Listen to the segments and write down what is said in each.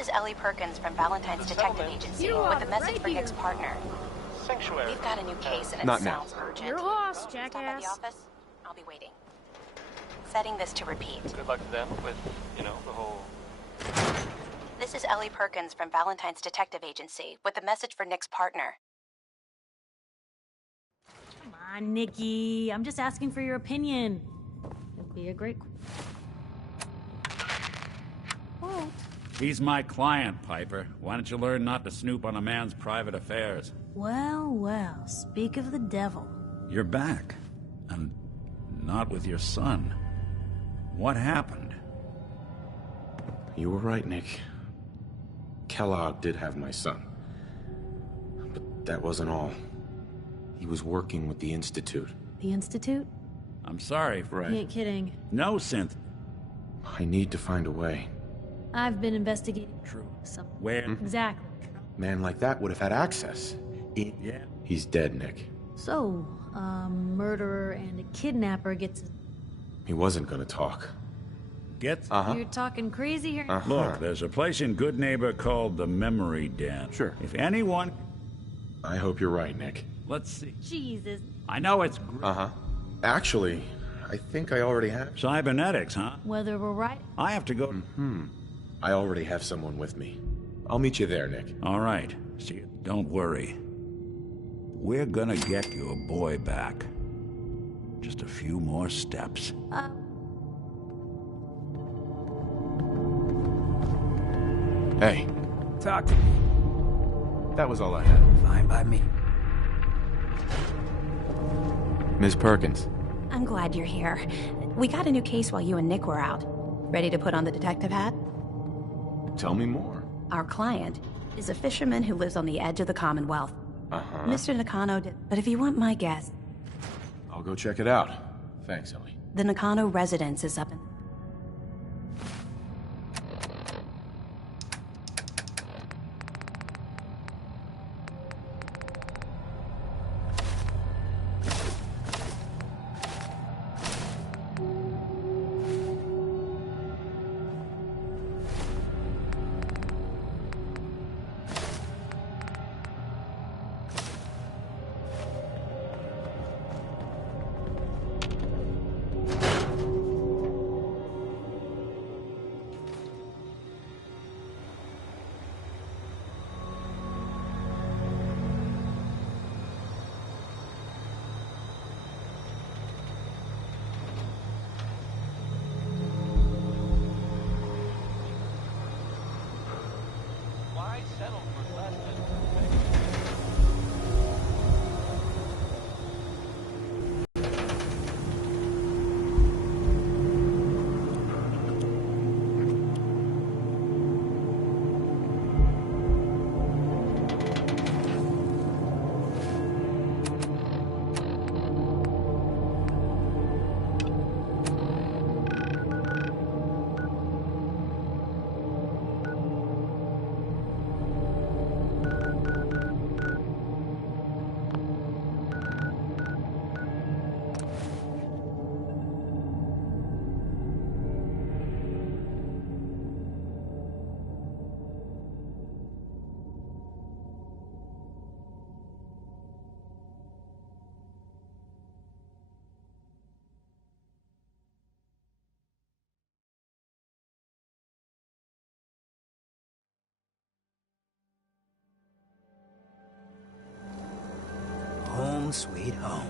is Ellie Perkins from Valentine's Detective Agency with a message for Nick's partner. Sanctuary. We've got a new case and it Not now. sounds urgent. You're lost, Stop by jackass. the office. I'll be waiting. Setting this to repeat. Good luck to them with, the whole... This is Ellie Perkins from Valentine's Detective Agency with a message for Nick's partner. Come on, Nikki. I'm just asking for your opinion. It'd be a great... Oh. He's my client, Piper. Why don't you learn not to snoop on a man's private affairs? Well, well, speak of the devil. You're back. And not with your son. What happened? You were right, Nick. Kellogg did have my son. But that wasn't all. He was working with the Institute. The Institute? I'm sorry. Right. You ain't kidding. No, Synth. I need to find a way. I've been investigating... True. Some... Where? Exactly. Man like that would have had access. Yeah. He's dead, Nick. So, a murderer and a kidnapper gets... He wasn't gonna talk. Get? You're talking crazy here? Look, there's a place in Good Neighbor called the Memory Den. Sure. If anyone... I hope you're right, Nick. Let's see. Jesus. I know it's... Actually, I think I already have. Cybernetics, huh? Whether we're right... I have to go... I already have someone with me. I'll meet you there, Nick. All right. See, don't worry. We're gonna get your boy back. Just a few more steps. Hey, Talk to me. that was all I had. Fine by me. Ms. Perkins. I'm glad you're here. We got a new case while you and Nick were out. Ready to put on the detective hat? Tell me more. Our client is a fisherman who lives on the edge of the Commonwealth. Mr. Nakano did... But if you want my guess, I'll go check it out. Thanks, Ellie. the Nakano residence is up in... Why settle for less than... Home sweet home.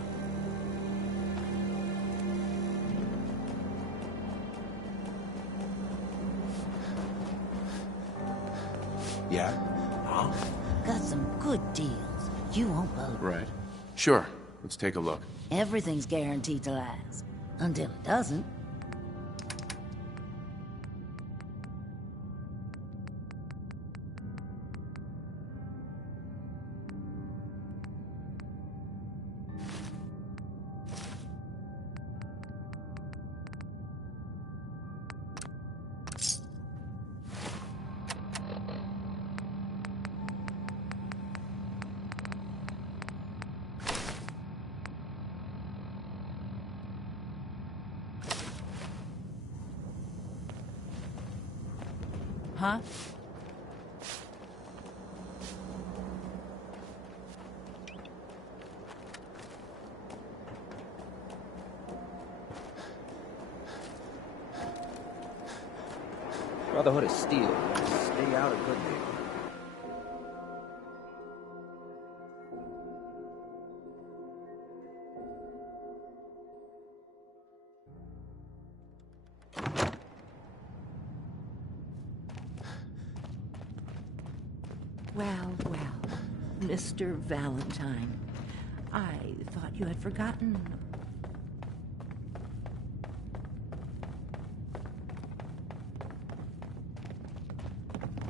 Yeah? Huh? Got some good deals. You won't believe. Right. Sure. Let's take a look. Everything's guaranteed to last. Until it doesn't. Huh? Brotherhood of Steel. Stay out a good day. Well, well, Mr. Valentine. I thought you had forgotten.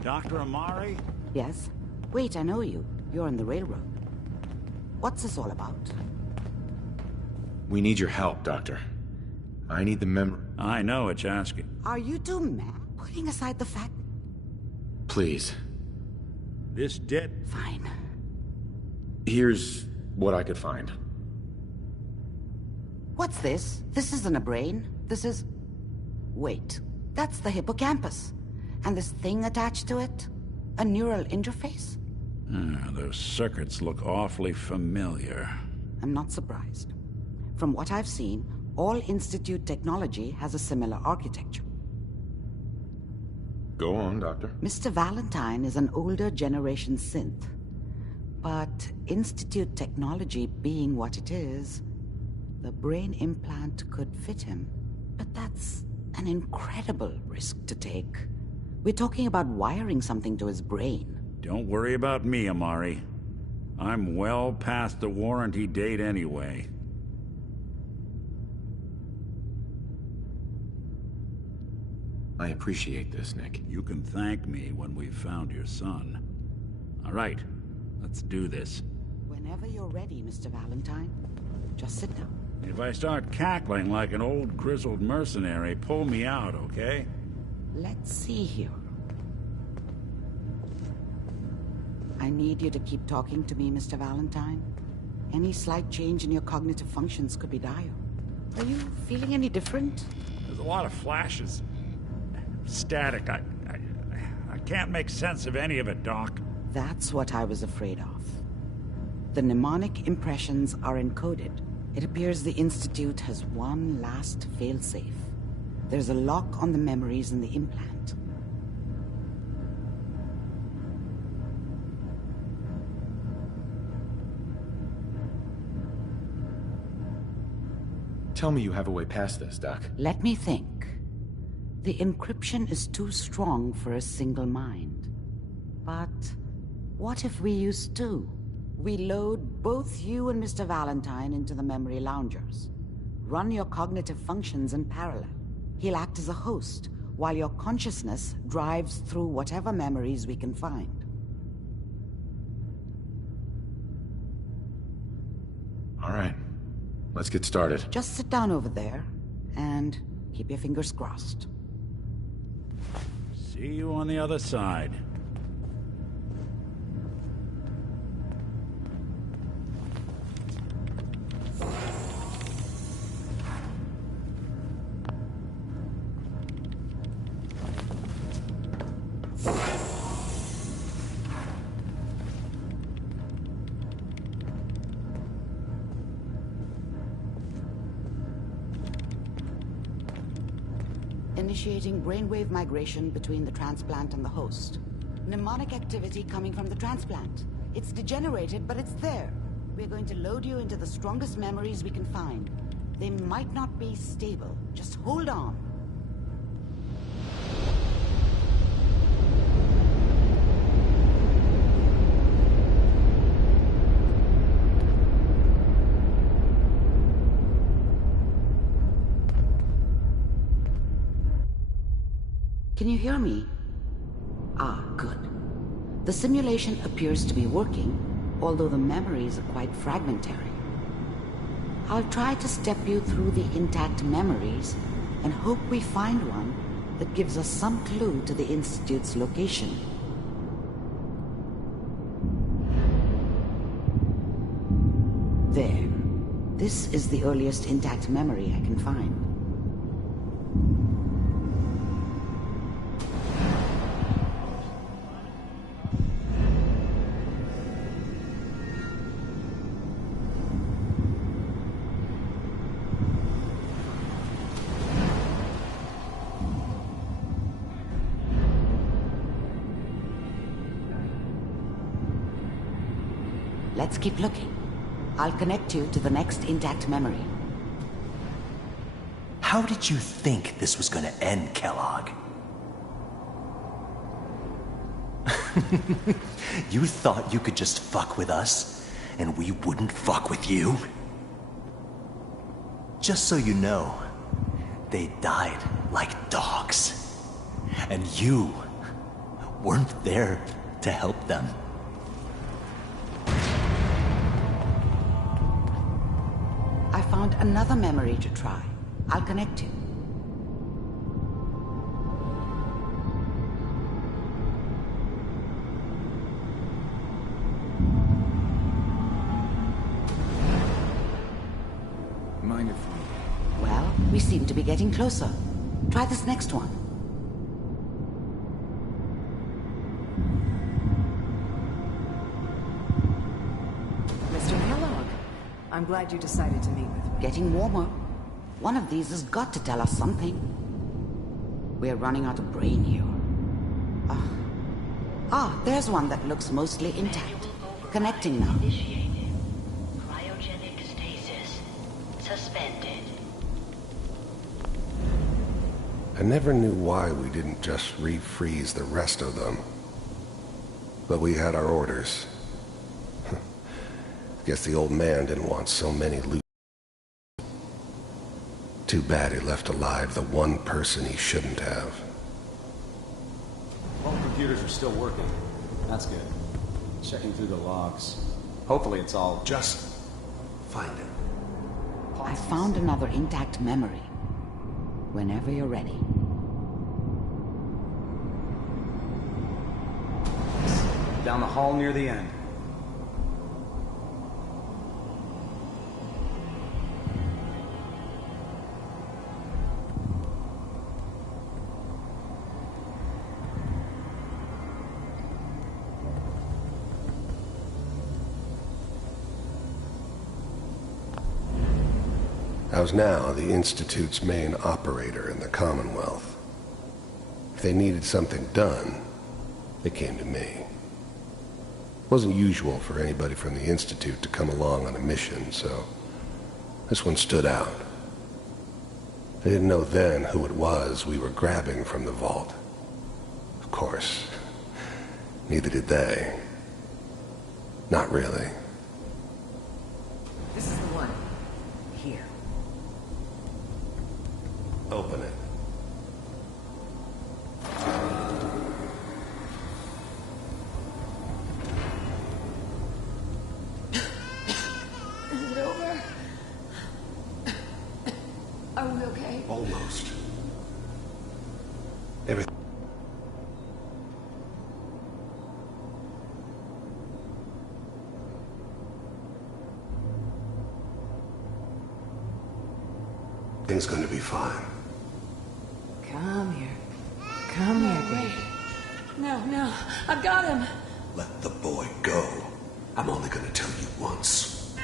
Dr. Amari? Yes? Wait, I know you. You're on the railroad. What's this all about? We need your help, Doctor. I need the memory. I know it's asking. Are you two mad? Putting aside the fact... Please. This dead... Fine. Here's what I could find. What's this? This isn't a brain. This is... Wait. That's the hippocampus. And this thing attached to it? A neural interface? Those circuits look awfully familiar. I'm not surprised. From what I've seen, all Institute technology has a similar architecture. Go on, Doctor. Mr. Valentine is an older generation synth. But Institute technology being what it is, the brain implant could fit him. But that's an incredible risk to take. We're talking about wiring something to his brain. Don't worry about me, Amari. I'm well past the warranty date anyway. I appreciate this, Nick. You can thank me when we've found your son. All right, let's do this. Whenever you're ready, Mr. Valentine. Just sit down. If I start cackling like an old grizzled mercenary, pull me out, okay? Let's see here. I need you to keep talking to me, Mr. Valentine. Any slight change in your cognitive functions could be dire. Are you feeling any different? There's a lot of flashes. Static. I can't make sense of any of it, Doc. That's what I was afraid of. The mnemonic impressions are encoded. It appears the Institute has one last failsafe. There's a lock on the memories in the implant. Tell me you have a way past this, Doc. Let me think. The encryption is too strong for a single mind. But what if we use two? We load both you and Mr. Valentine into the memory loungers. Run your cognitive functions in parallel. He'll act as a host, while your consciousness drives through whatever memories we can find. All right. Let's get started. Just sit down over there, and keep your fingers crossed. See you on the other side. Initiating brainwave migration between the transplant and the host. Mnemonic activity coming from the transplant. It's degenerated, but it's there. We're going to load you into the strongest memories we can find. They might not be stable. Just hold on. Can you hear me? Ah, good. The simulation appears to be working, although the memories are quite fragmentary. I'll try to step you through the intact memories and hope we find one that gives us some clue to the Institute's location. There. This is the earliest intact memory I can find. Let's keep looking. I'll connect you to the next intact memory. How did you think this was gonna end, Kellogg? You thought you could just fuck with us, and we wouldn't fuck with you? Just so you know, they died like dogs. And you weren't there to help them. I found another memory to try. I'll connect you. Mind if we... Well, we seem to be getting closer. Try this next one. Mr. Kellogg, I'm glad you decided to meet with me. Getting warmer. One of these has got to tell us something. We're running out of brain here. There's one that looks mostly intact. Connecting now. Initiated. Cryogenic stasis. Suspended. I never knew why we didn't just refreeze the rest of them. But we had our orders. Guess the old man didn't want so many loose. Too bad he left alive the one person he shouldn't have. All the computers are still working. That's good. Checking through the logs. Hopefully it's all... Just find it. I found another intact memory. Whenever you're ready. Down the hall near the end. I was now the Institute's main operator in the Commonwealth. If they needed something done, they came to me. It wasn't usual for anybody from the Institute to come along on a mission, so this one stood out. I didn't know then who it was we were grabbing from the vault. Of course, neither did they. Not really. This is the one. Here. Open it. Is it over? Are we okay? Almost. Everything. Things going to be fine. Come here. Come here, baby. No, I've got him. Let the boy go. I'm only going to tell you once.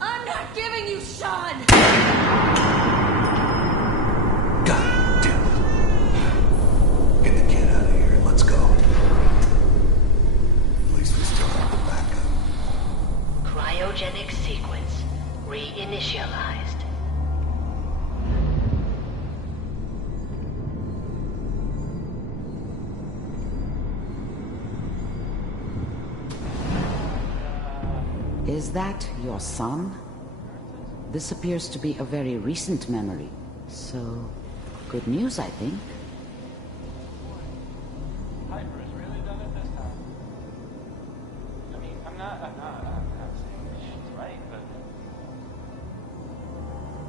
I'm not giving you Sean. God damn it. Get the kid out of here. Let's go. At least we still have the backup. Cryogenic sequence reinitialized. Is that your son? This appears to be a very recent memory. So, good news, I think. Piper has really done it this time. I mean, I'm not saying she's right, but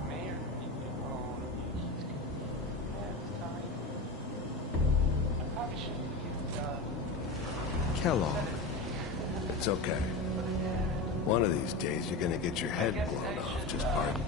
Mayor, this time, I probably shouldn't have Kellogg. It's okay. One of these days, you're gonna get your head blown off. Just pardon.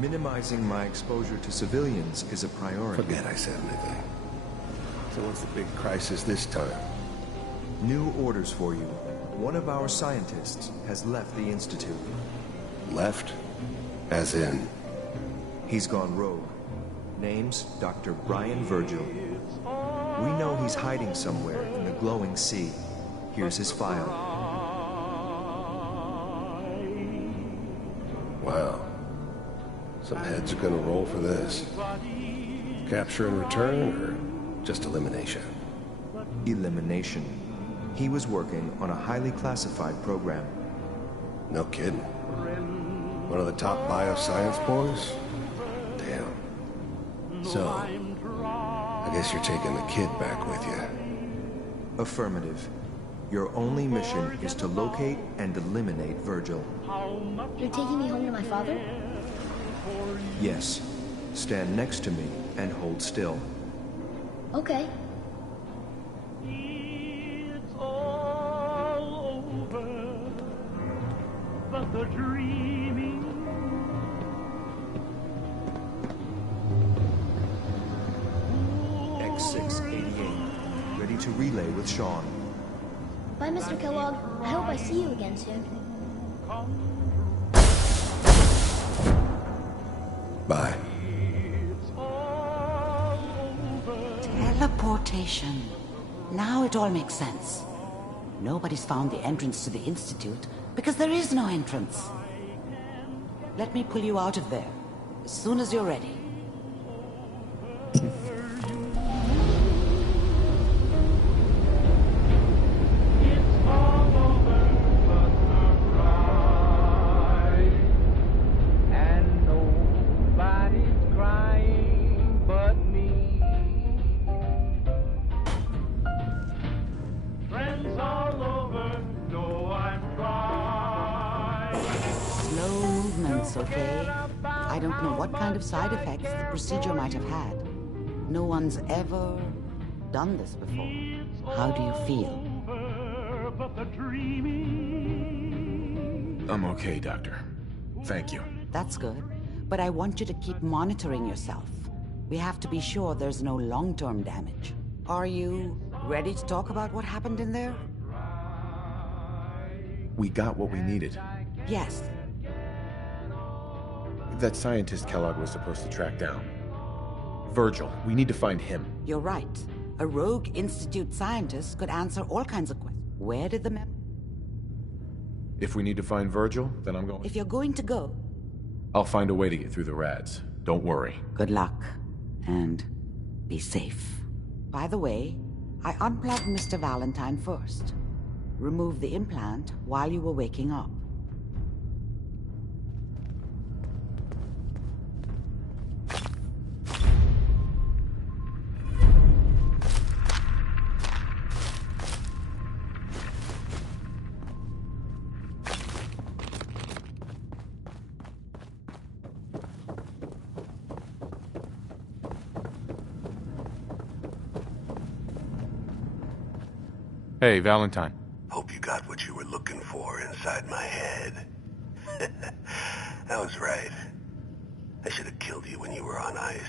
Minimizing my exposure to civilians is a priority. Forget I said anything. So what's the big crisis this time? New orders for you. One of our scientists has left the Institute. Left? As in? He's gone rogue. Name's Dr. Brian Virgil. We know he's hiding somewhere in the glowing sea. Here's his file. Wow. Some heads are gonna roll for this. Capture and return, or just elimination? Elimination. He was working on a highly classified program. No kidding. One of the top bioscience boys? Damn. So, I guess you're taking the kid back with you. Affirmative. Your only mission is to locate and eliminate Virgil. You're taking me home to my father? Yes. Stand next to me and hold still. Okay. The dreaming. X688, ready to relay with Sean. Bye, Mr. Kellogg. I hope I see you again soon. Bye. Teleportation. Now it all makes sense. Nobody's found the entrance to the Institute because there is no entrance. Let me pull you out of there as soon as you're ready. Okay? I don't know what kind of side effects the procedure might have had. No one's ever done this before. How do you feel? I'm okay, Doctor. Thank you. That's good. But I want you to keep monitoring yourself. We have to be sure there's no long-term damage. Are you ready to talk about what happened in there? We got what we needed. Yes. That scientist Kellogg was supposed to track down. Virgil, we need to find him. You're right. A rogue Institute scientist could answer all kinds of questions. Where did the mem... If we need to find Virgil, then I'm going. If you're going to go... I'll find a way to get through the rads. Don't worry. Good luck. And be safe. By the way, I unplugged Mr. Valentine first. Removed the implant while you were waking up. Hey, Valentine. Hope you got what you were looking for inside my head. I was right. I should have killed you when you were on ice.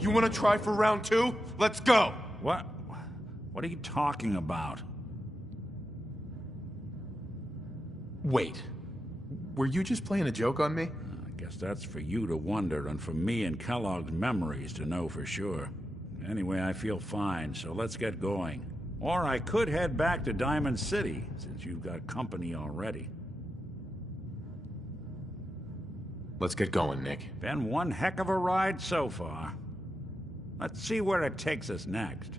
You want to try for round 2? Let's go! What? What are you talking about? Wait. Were you just playing a joke on me? I guess that's for you to wonder, and for me and Kellogg's memories to know for sure. Anyway, I feel fine, so let's get going. Or I could head back to Diamond City, since you've got company already. Let's get going, Nick. Been one heck of a ride so far. Let's see where it takes us next.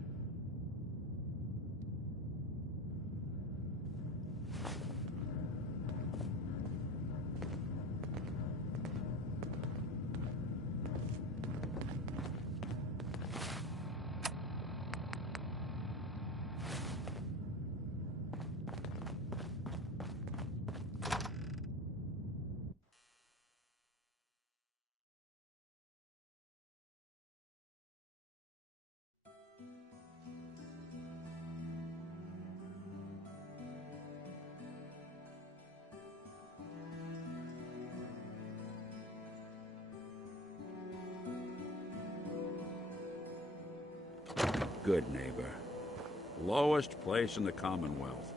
Good neighbor. Lowest place in the Commonwealth.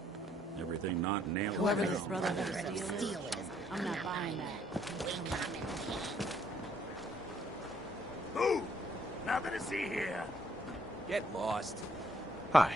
Everything not nailed Whoever down. this brotherhood of Steel is, I'm not buying that. Ooh! Nothing to see here. Get lost. Hi.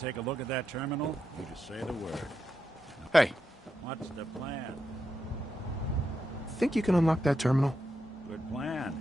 take a look at that terminal, you just say the word. Hey, What's the plan? think you can unlock that terminal? Good plan.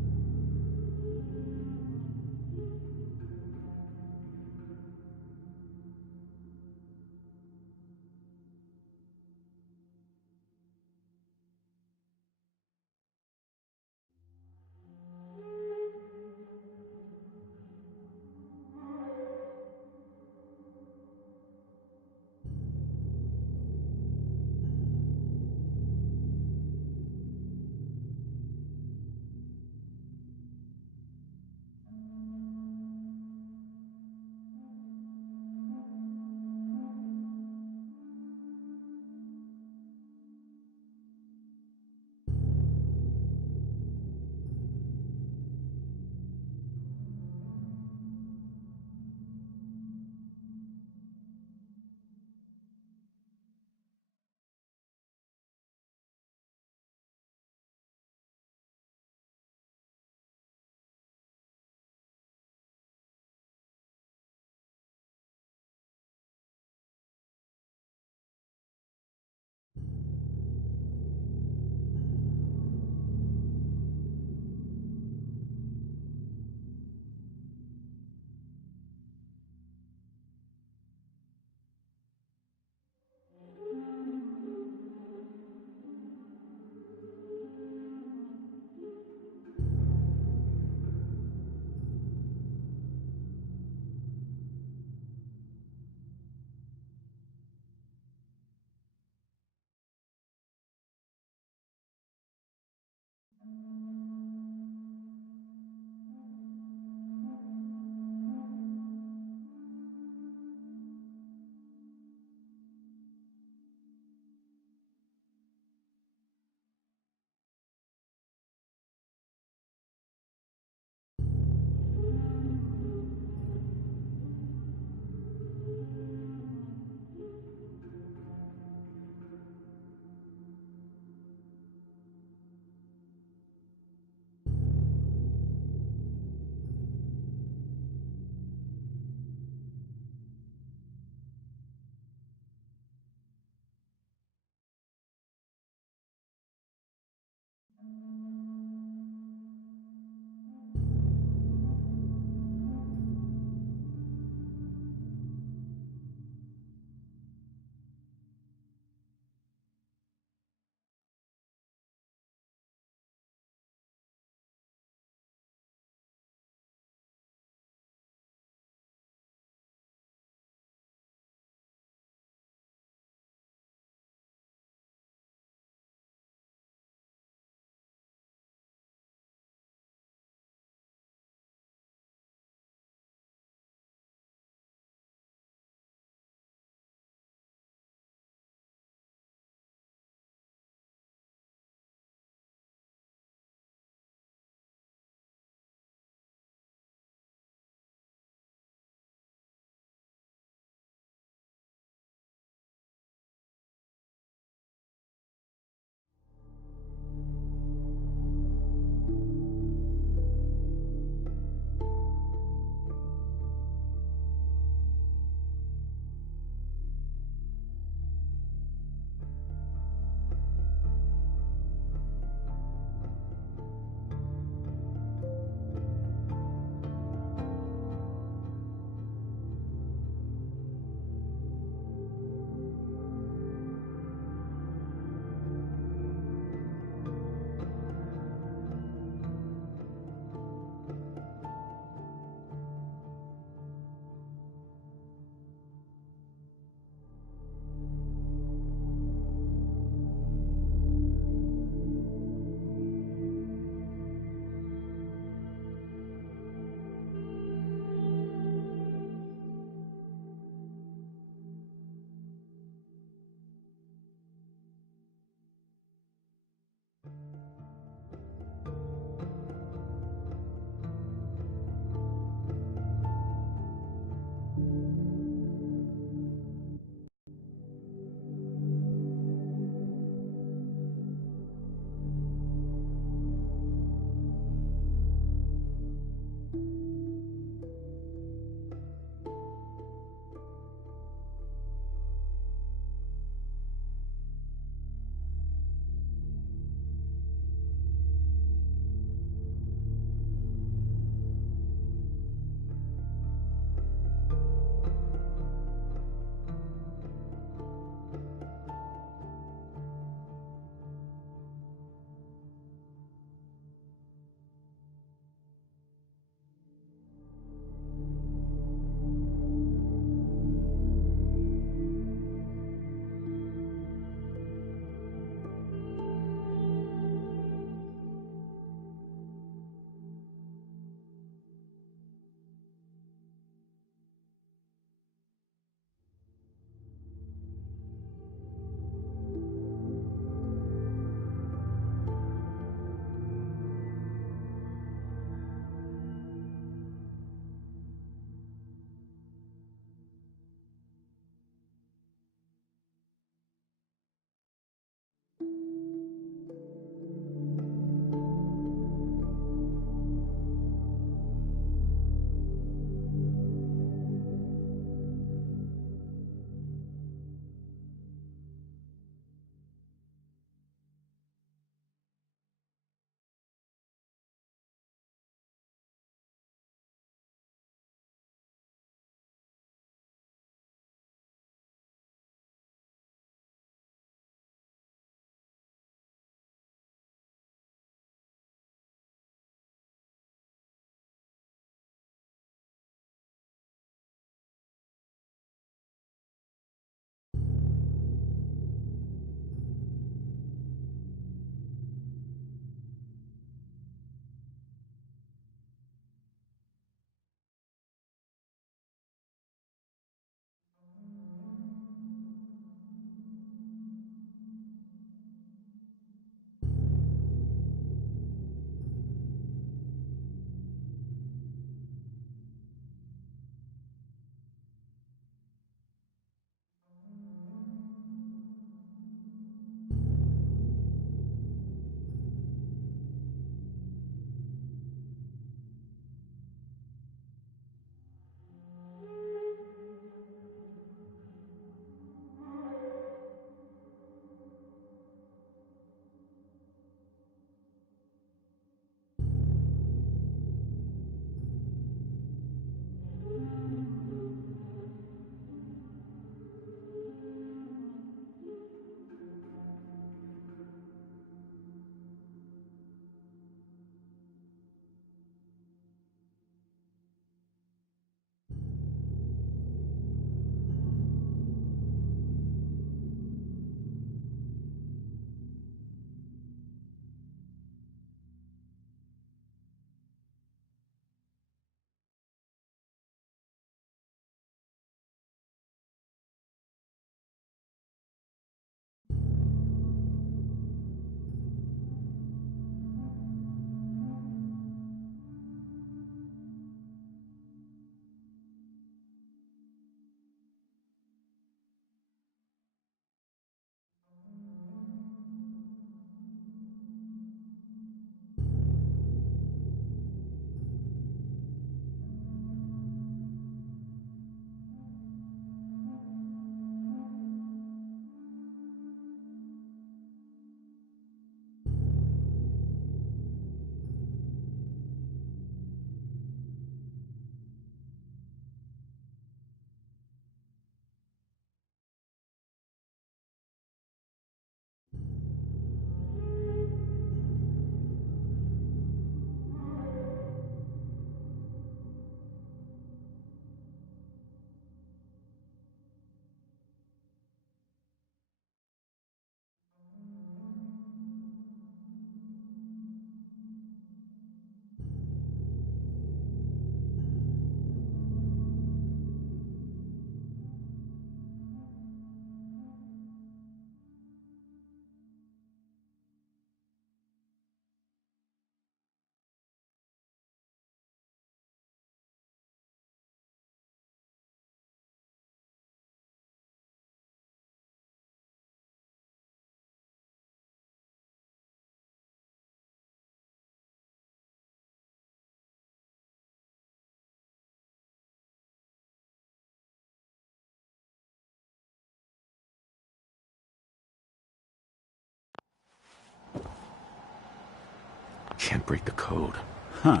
break the code. Huh.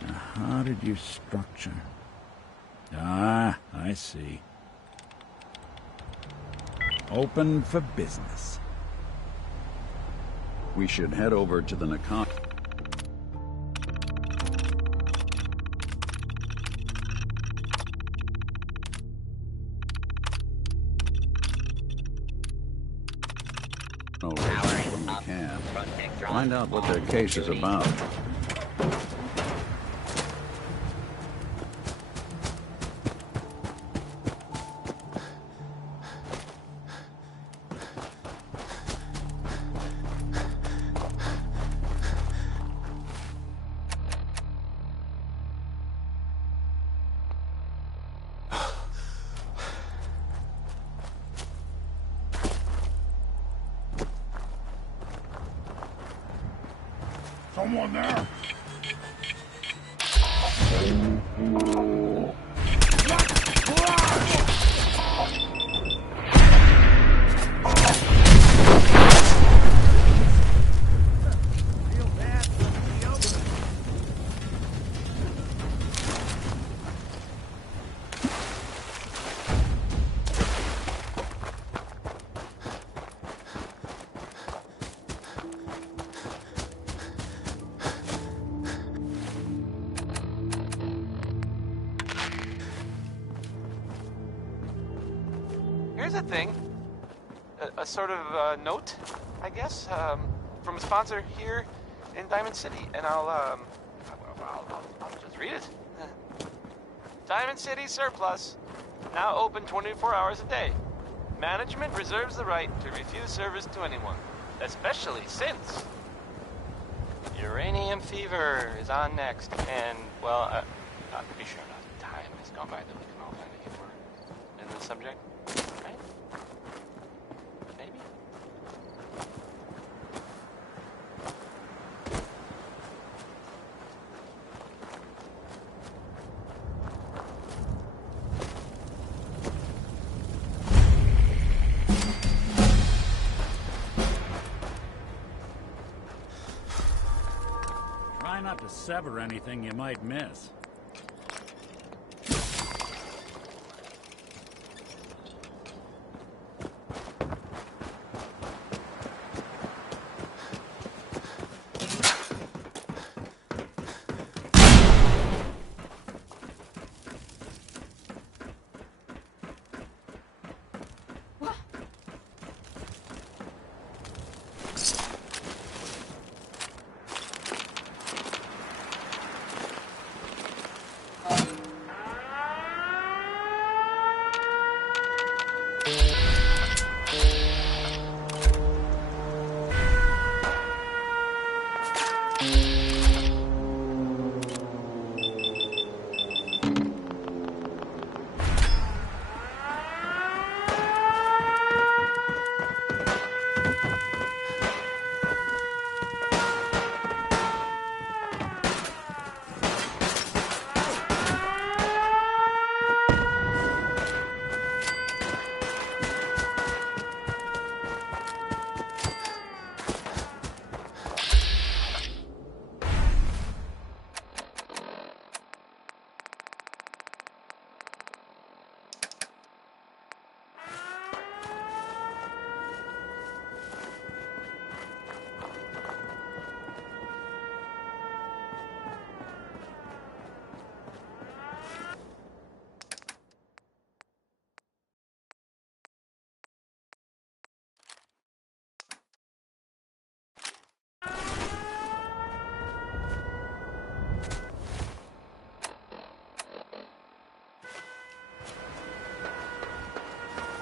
Now, how did you structure? Ah, I see. Open for business. We should head over to the Nakano. When we can. Find out what their case is about. Someone there! Here's a thing. A sort of note, I guess, from a sponsor here in Diamond City, and I'll just read it. Diamond City Surplus, now open 24 hours a day. Management reserves the right to refuse service to anyone, especially since Uranium Fever is on next, and, well, not to be sure enough time has gone by that we can all find a humor in the subject, right? Maybe? Try not to sever anything you might miss.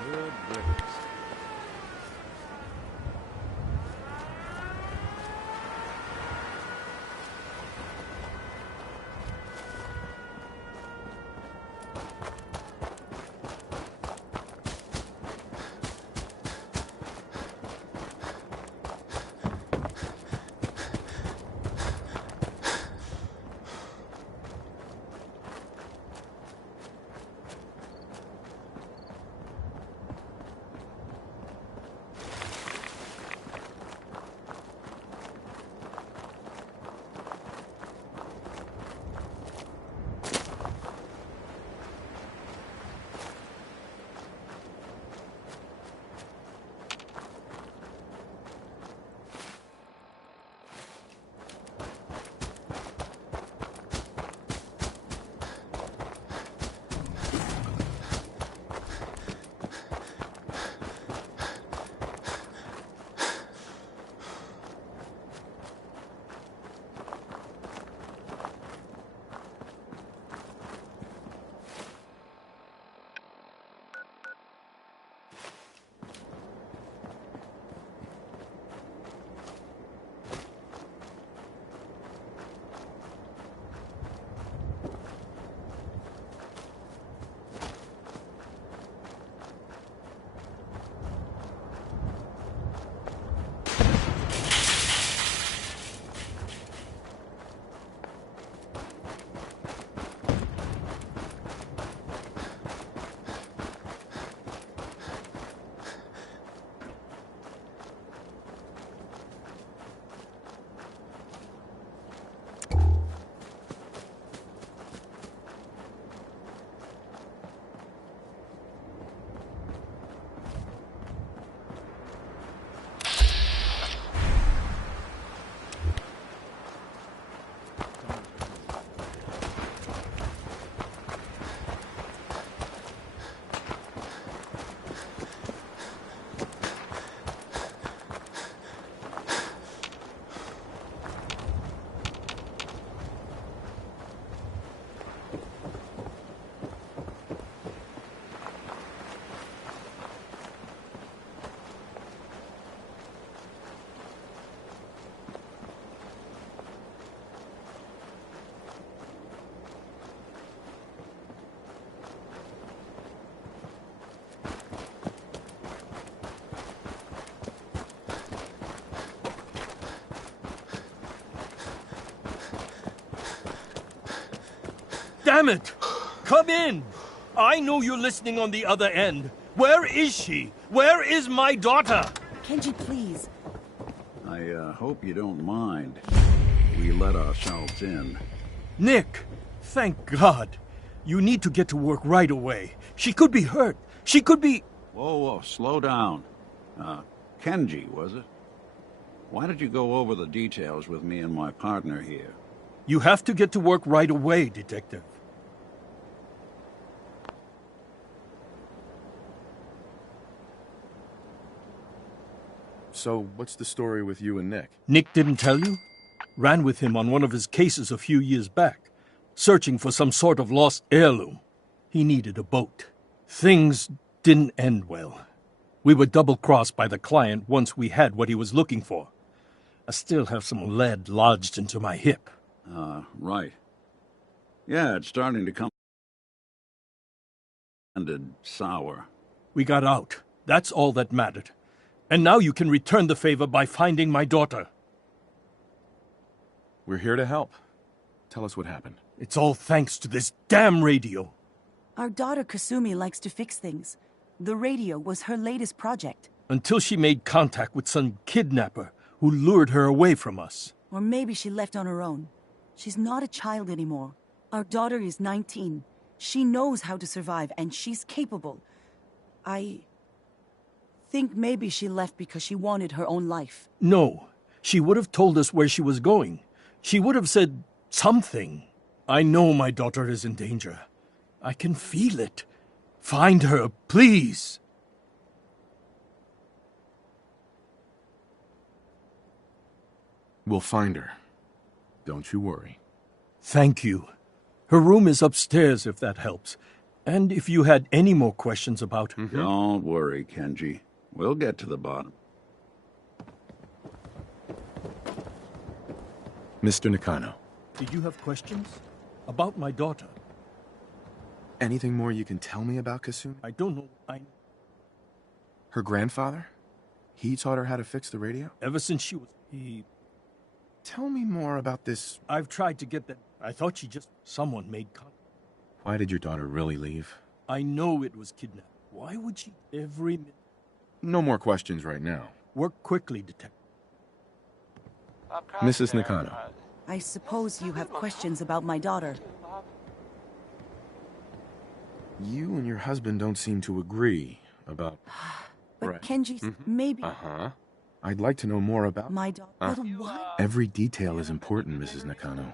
Good riddance. Damn it! Come in! I know you're listening on the other end. Where is she? Where is my daughter? Kenji, please. I hope you don't mind. We let ourselves in. Nick, thank God. You need to get to work right away. She could be hurt. She could be... Whoa, slow down. Kenji, was it? Why did you go over the details with me and my partner here? You have to get to work right away, Detective. So, what's the story with you and Nick? Nick didn't tell you? Ran with him on one of his cases a few years back, searching for some sort of lost heirloom. He needed a boat. Things didn't end well. We were double-crossed by the client once we had what he was looking for. I still have some lead lodged into my hip. Right. Yeah, it's starting to come... ended sour. We got out. That's all that mattered. And now you can return the favor by finding my daughter. We're here to help. Tell us what happened. It's all thanks to this damn radio. Our daughter Kasumi likes to fix things. The radio was her latest project. Until she made contact with some kidnapper who lured her away from us. Or maybe she left on her own. She's not a child anymore. Our daughter is 19. She knows how to survive, and she's capable. I think maybe she left because she wanted her own life. No. She would have told us where she was going. She would have said something. I know my daughter is in danger. I can feel it. Find her, please. We'll find her. Don't you worry. Thank you. Her room is upstairs, if that helps. And if you had any more questions about... Don't worry, Kenji. We'll get to the bottom. Mr. Nakano. Did you have questions? About my daughter? Anything more you can tell me about Kasumi? I don't know. Her grandfather? He taught her how to fix the radio? Ever since she was... Tell me more about this... I've tried to get that... I thought she just... Someone made contact. Why did your daughter really leave? I know it was kidnapped. Why would she... Every minute... No more questions right now. Work quickly, Detective. Mrs. Nakano. I suppose you have questions about my daughter. You and your husband don't seem to agree about... But right. Kenji, maybe... I'd like to know more about... My daughter... But what? Every detail is important, Mrs. Nakano.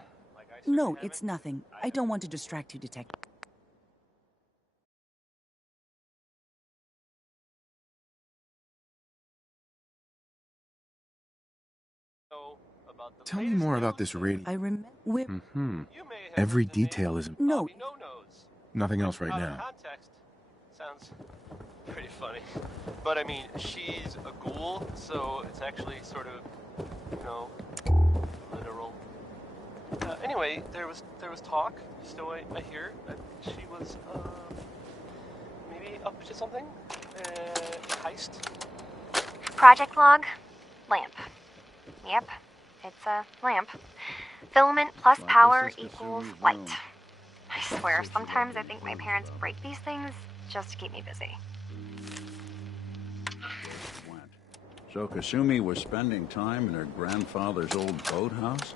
No, it's nothing. I don't want to distract you, Detective. Tell me more about this radio. I remember... Every detail is... No. Nothing else right now. pretty funny. But I mean, she's a ghoul, so it's actually sort of, you know, literal. Anyway, there was talk, so I hear that she was maybe up to something. Heist. Project log, lamp. Yep, it's a lamp. Filament plus power equals light. I swear, sometimes I think my parents break these things just to keep me busy. So Kasumi was spending time in her grandfather's old boathouse?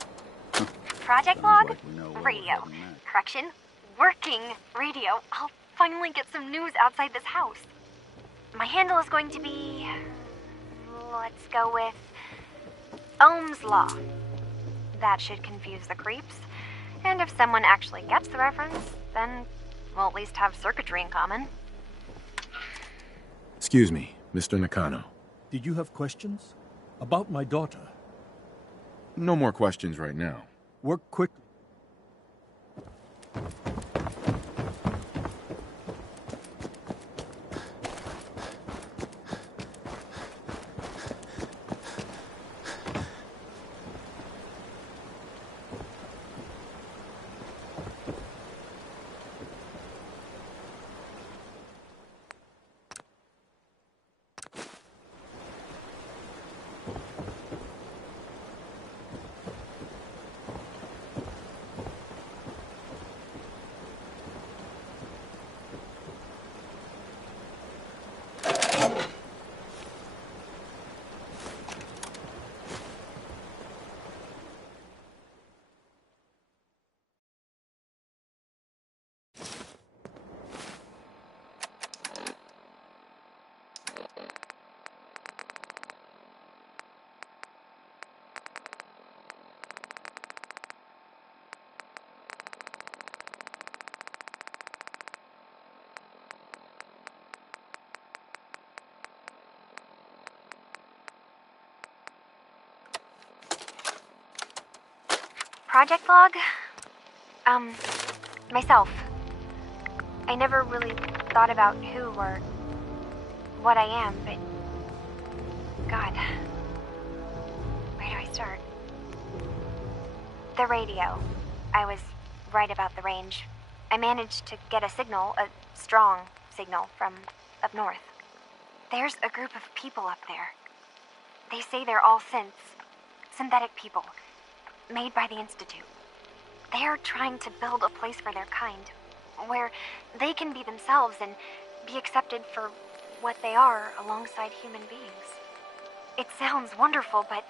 Project log, radio. Correction, working radio. I'll finally get some news outside this house. My handle is going to be... let's go with... Ohm's Law. That should confuse the creeps. And if someone actually gets the reference, then we'll at least have circuitry in common. Excuse me, Mr. Nakano. Did you have questions? About my daughter? No more questions right now. Work quickly. Project log? Myself. I never really thought about who or what I am, but... God. Where do I start? The radio. I was right about the range. I managed to get a signal, a strong signal, from up north. There's a group of people up there. They say they're all synths. Synthetic people. Made by the Institute. They're trying to build a place for their kind, where they can be themselves and be accepted for what they are alongside human beings. It sounds wonderful, but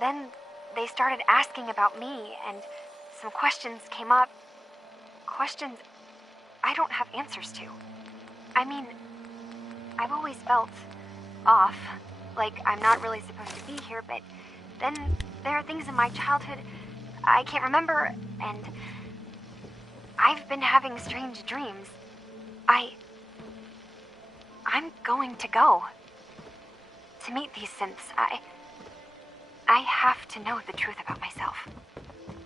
then they started asking about me, and some questions came up. Questions I don't have answers to. I mean, I've always felt off, like I'm not really supposed to be here, but then there are things in my childhood I can't remember, and I've been having strange dreams. I'm going to go. To meet these synths, I have to know the truth about myself.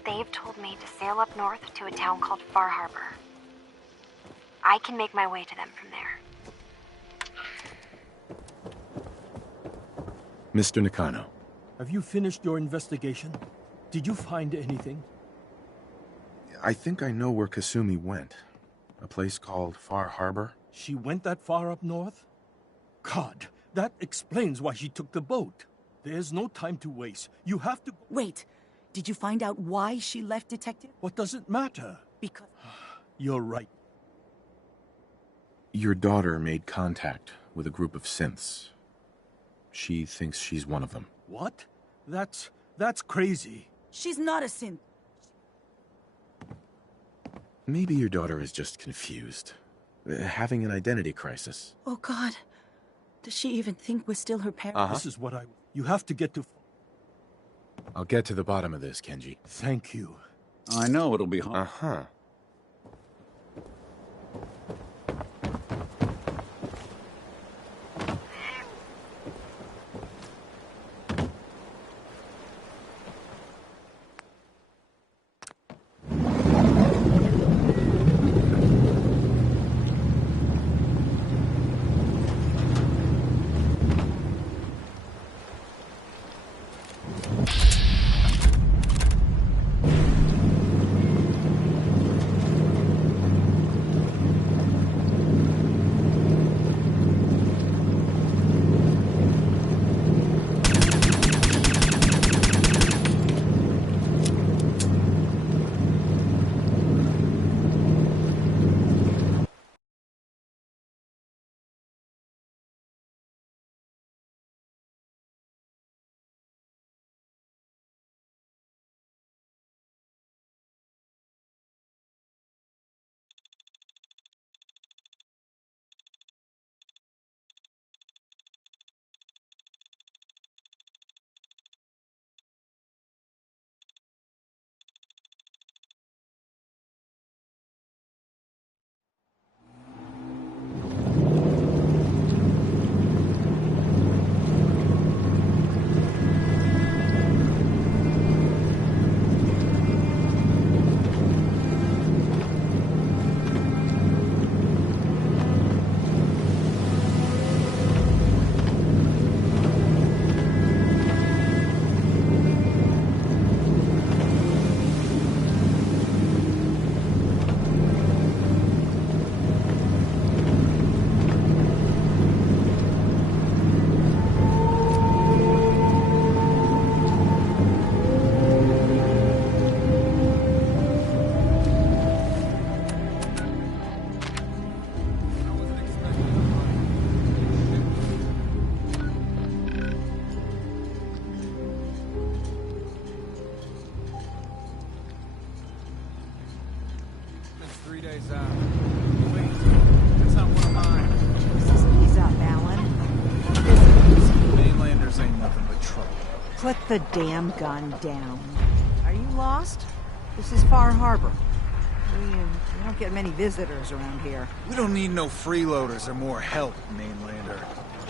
They've told me to sail up north to a town called Far Harbor. I can make my way to them from there. Mr. Nakano. Have you finished your investigation? Did you find anything? I think I know where Kasumi went. A place called Far Harbor. She went that far up north? God, that explains why she took the boat. There's no time to waste. You have to... Wait, did you find out why she left, Detective? What does it matter? Because... You're right. Your daughter made contact with a group of synths. She thinks she's one of them. What? That's crazy. She's not a synth. Maybe your daughter is just confused. Having an identity crisis. Oh, God. Does she even think we're still her parents? This is what You have to get to... I'll get to the bottom of this, Kenji. Thank you. I know it'll be hard. Uh-huh. Put the damn gun down. Are you lost? This is Far Harbor. We don't get many visitors around here. We don't need no freeloaders or more help, mainlander.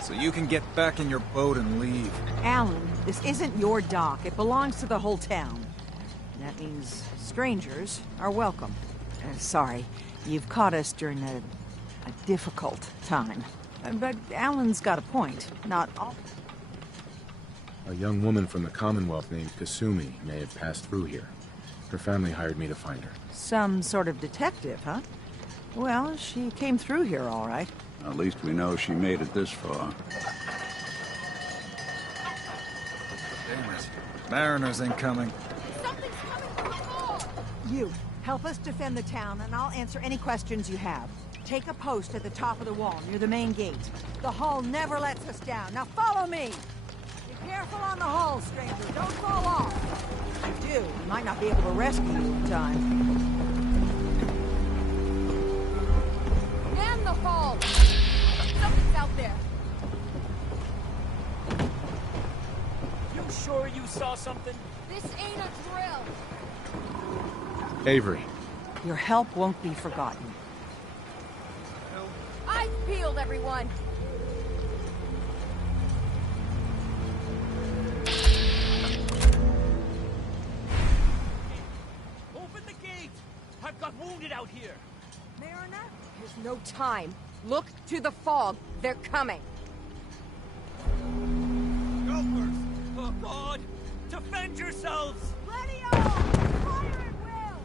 So you can get back in your boat and leave. Alan, this isn't your dock. It belongs to the whole town. And that means strangers are welcome. Sorry, you've caught us during a difficult time. But Alan's got a point. Not all... A young woman from the Commonwealth named Kasumi may have passed through here. Her family hired me to find her. Some sort of detective, huh? Well, she came through here all right. At least we know she made it this far. Damn it. Mariners incoming. You, help us defend the town, and I'll answer any questions you have. Take a post at the top of the wall, near the main gate. The hull never lets us down. Now follow me! Be careful on the hull, stranger. Don't fall off. If you do, we might not be able to rescue you in time. Man the hull! Something's out there. You sure you saw something? This ain't a drill. Avery. Your help won't be forgotten. Eyes peeled, everyone. Open the gate! I've got wounded out here. Mariner? There's no time. Look to the fog. They're coming. Gophers! Oh, God! Defend yourselves! Ready on! Fire at will!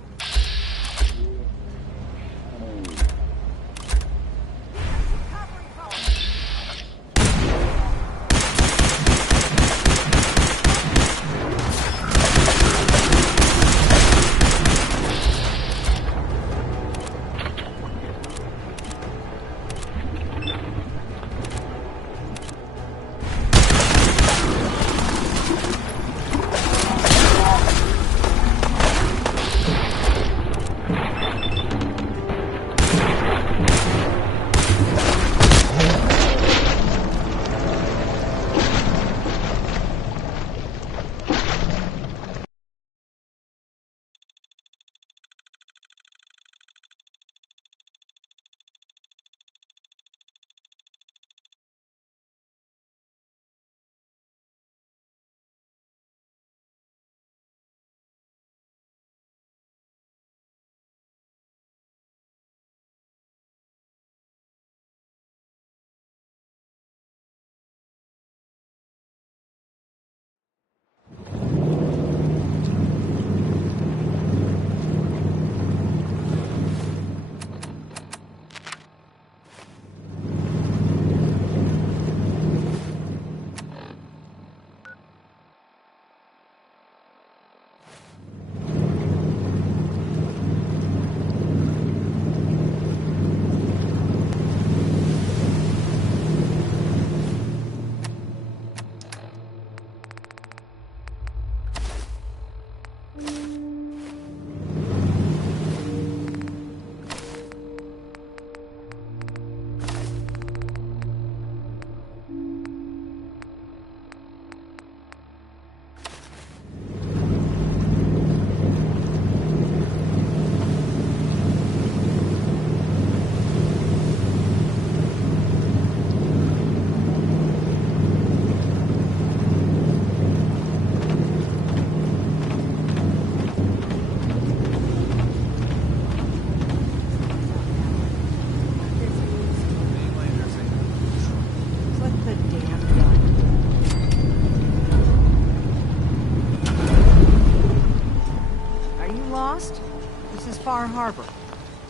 Far Harbor.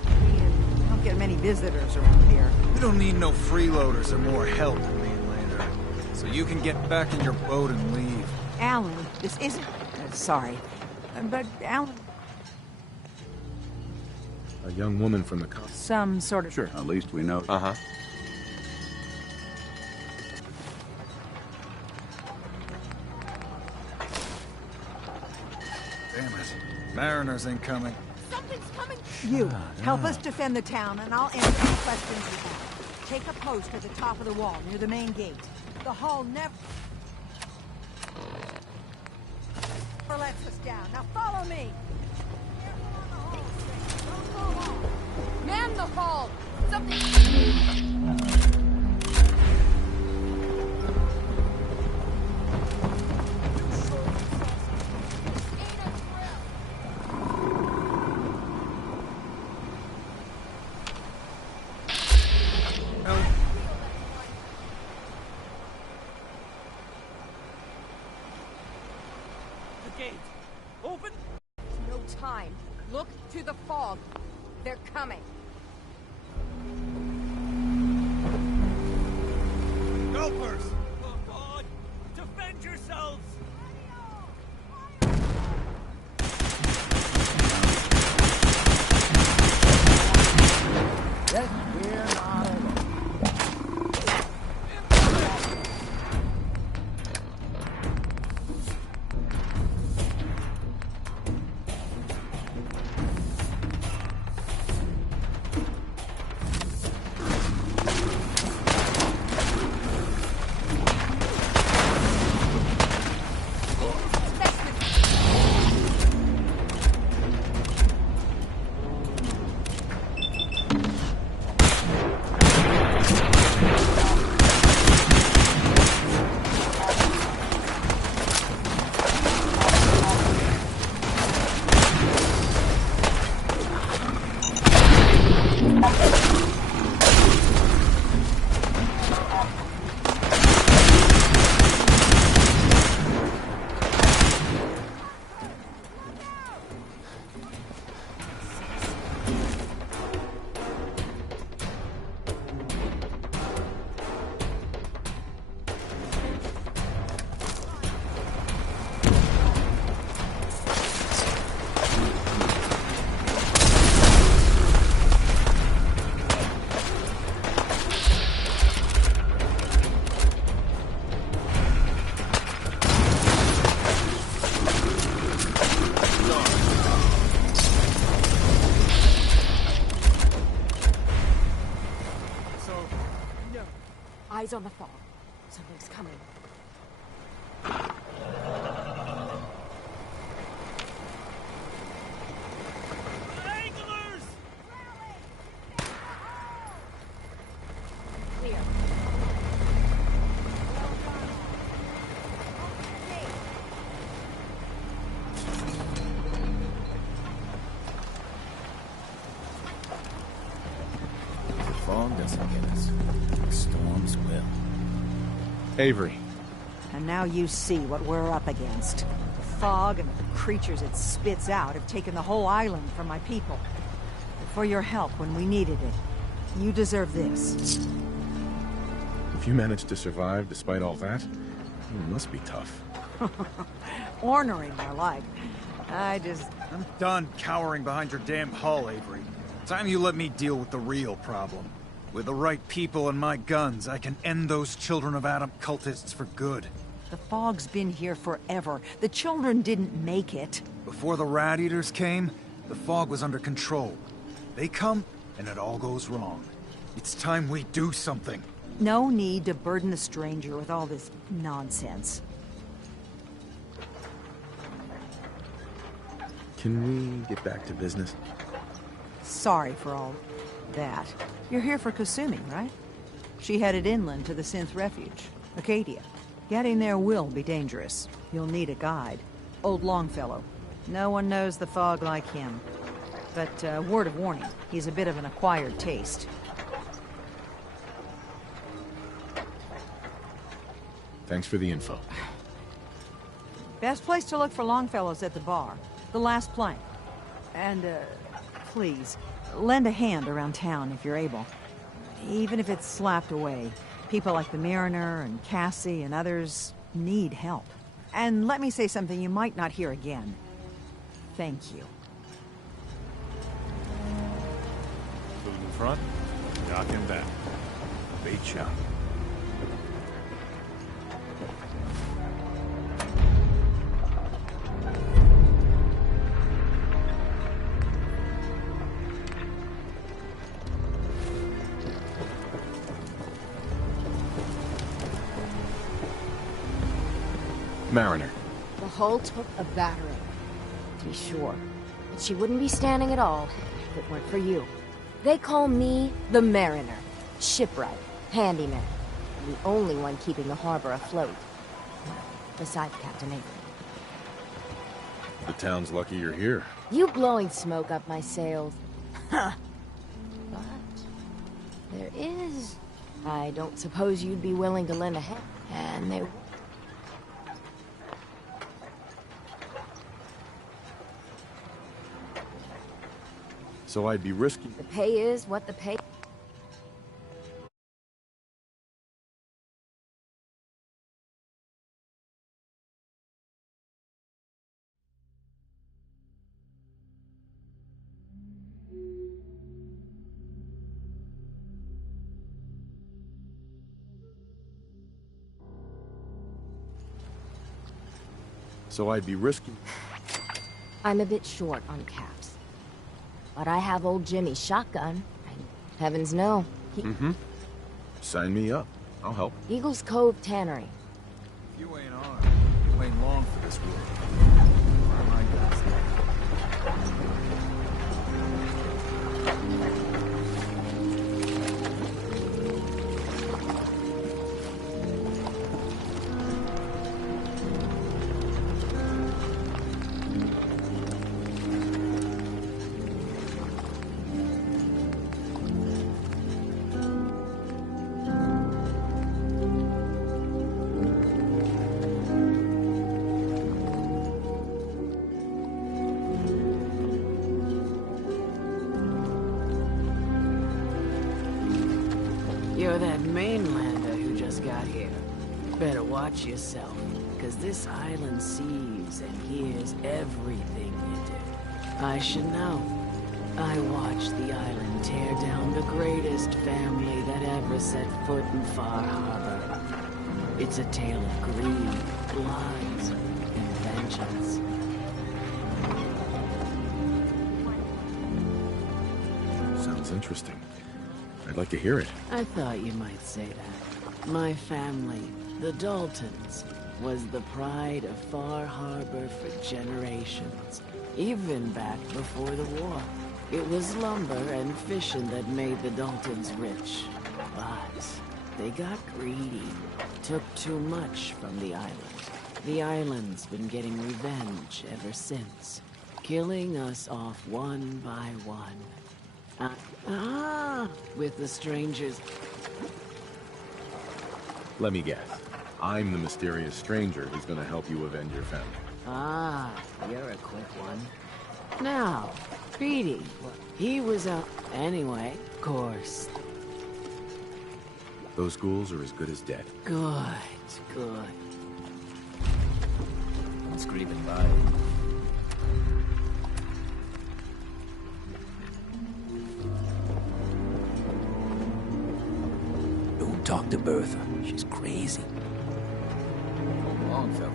We don't get many visitors around here. We don't need no freeloaders or more help, mainlander. So you can get back in your boat and leave. Alan, this isn't... sorry. But Alan... A young woman from the... Some sort of... Sure. At least we know. Uh-huh. Damn it. Mariners incoming. Something's coming. You, help us defend the town, and I'll answer any questions you have. Take a post at the top of the wall, near the main gate. The hull never... never lets us down. Now follow me! Man the hall! Something... Open! No time. Look to the fog. They're coming. Gophers! Oh God! Defend yourselves! Yes, we're not alone. Eyes on the fog. Something's coming. Anglers! Clear. The fog doesn't get us. The storms will. Avery. And now you see what we're up against. The fog and the creatures it spits out have taken the whole island from my people. For your help when we needed it. You deserve this. If you managed to survive despite all that, it must be tough. Ornery, more like. I'm done cowering behind your damn hull, Avery. Time you let me deal with the real problem. With the right people and my guns, I can end those Children of Adam cultists for good. The fog's been here forever. The children didn't make it. Before the Rat Eaters came, the fog was under control. They come, and it all goes wrong. It's time we do something. No need to burden the stranger with all this nonsense. Can we get back to business? Sorry for all that. You're here for Kasumi, right? She headed inland to the Synth Refuge, Acadia. Getting there will be dangerous. You'll need a guide. Old Longfellow. No one knows the fog like him. But, word of warning, he's a bit of an acquired taste. Thanks for the info. Best place to look for Longfellow's at the bar. The last plank. And, please, lend a hand around town if you're able. Even if it's slapped away. People like the Mariner and Cassie and others need help. And let me say something you might not hear again. Thank you. Food in front, knock him down. Bait shot. Mariner, The hull took a battering, to be sure. But she wouldn't be standing at all if it weren't for you. They call me the Mariner. Shipwright, handyman. I'm the only one keeping the harbor afloat. Besides Captain Avery. The town's lucky you're here. You blowing smoke up my sails. Huh. But there is... I don't suppose you'd be willing to lend a hand. And there... So I'd be risking... The pay is what the pay... So I'd be risking... I'm a bit short on caps. But I have old Jimmy's shotgun, and heavens no, he... Mm-hmm. Sign me up. I'll help. Eagles Cove Tannery. If you ain't armed, you ain't long for this world. Where am I guys? You're that mainlander who just got here. Better watch yourself, because this island sees and hears everything you do. I should know. I watched the island tear down the greatest family that ever set foot in Far Harbor. It's a tale of greed, blood, and vengeance. Sounds interesting. I'd like to hear it. I thought you might say that. My family, the Daltons, was the pride of Far Harbor for generations, even back before the war. It was lumber and fishing that made the Daltons rich. But they got greedy, took too much from the island. The island's been getting revenge ever since, killing us off one by one. With the strangers. Let me guess. I'm the mysterious stranger who's gonna help you avenge your family. Ah, you're a quick one. Now, Beatty, he was a... Anyway, of course. Those ghouls are as good as dead. Good, good. I'm screaming by. Don't talk to Bertha. She's crazy. Longfellow.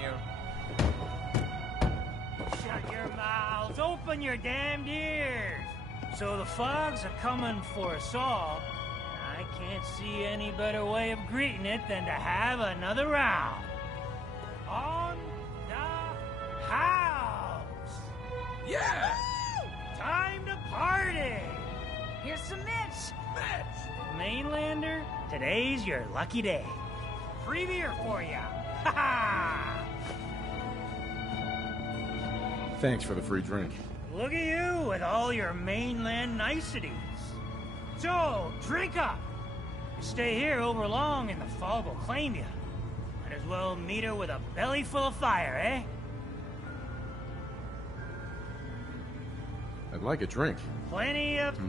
Here. Shut your mouths, open your damned ears. So the fogs are coming for us all, and I can't see any better way of greeting it than to have another round. On the house! Yeah! Time to party! Here's some Mitch! Mainlander, today's your lucky day. Free beer for ya! Ha ha! Thanks for the free drink. Look at you with all your mainland niceties. So, drink up. You stay here over long and the fog will claim you. Might as well meet her with a belly full of fire, eh? I'd like a drink. Plenty of...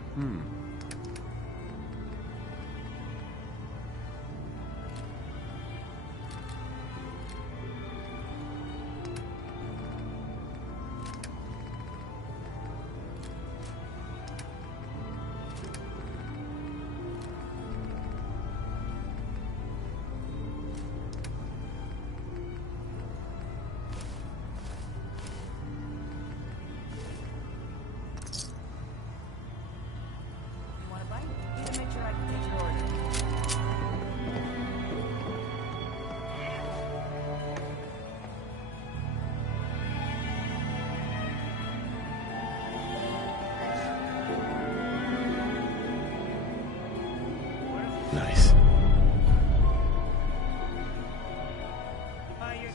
Nice.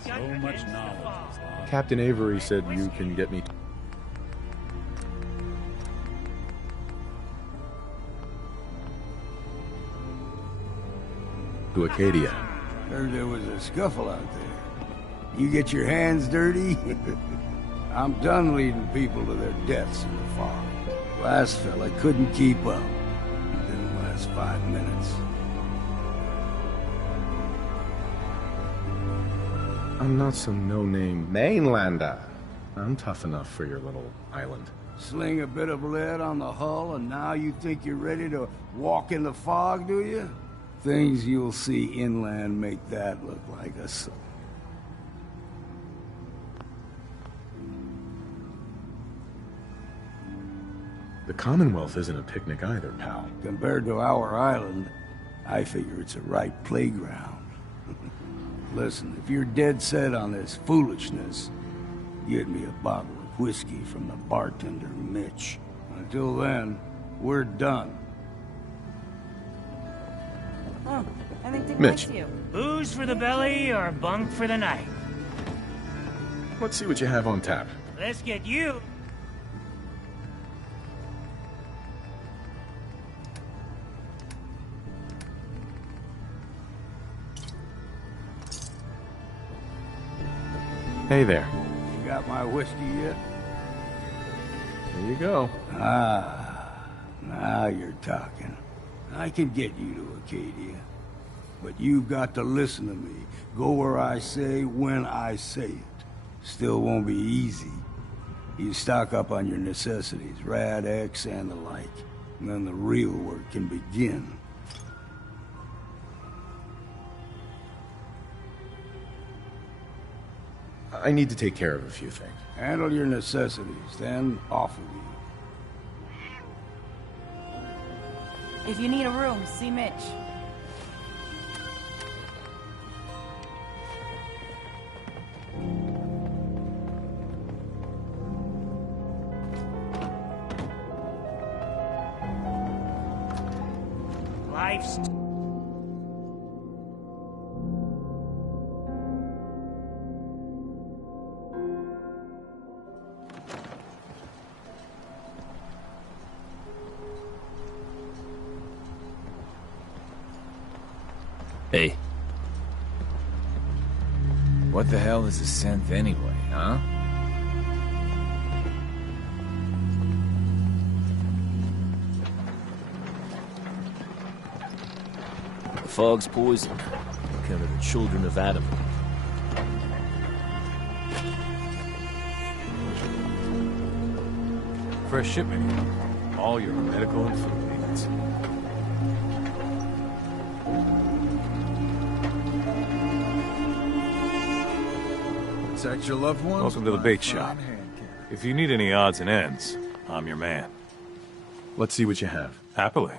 So much knowledge. Captain Avery said you can get me... to Acadia. Heard there was a scuffle out there. You get your hands dirty? I'm done leading people to their deaths in the fog. Last fella couldn't keep up. Didn't last 5 minutes. I'm not some no-name mainlander. I'm tough enough for your little island. Sling a bit of lead on the hull and now you think you're ready to walk in the fog, do you? Things you'll see inland make that look like a... The Commonwealth isn't a picnic either, pal. Compared to our island, I figure it's a right playground. Listen, if you're dead set on this foolishness, get me a bottle of whiskey from the bartender, Mitch. Until then, we're done. Oh, I think Dick Mitch. likes you. Booze for the belly or bunk for the night? Let's see what you have on tap. Let's get you... Hey there. You got my whiskey yet? There you go. Ah, now you're talking. I can get you to Acadia. But you've got to listen to me. Go where I say, when I say it. Still won't be easy. You stock up on your necessities, Rad-X and the like. And then the real work can begin. I need to take care of a few things. Handle your necessities, then off with you. If you need a room, see Mitch. Life's... Hey. What the hell is a synth anyway, huh? The fog's poison. Kind of the children of Adam. Fresh shipment here. All your medical and food needs. Protect your loved ones. Welcome to the bait shop. If you need any odds and ends, I'm your man. Let's see what you have. Happily.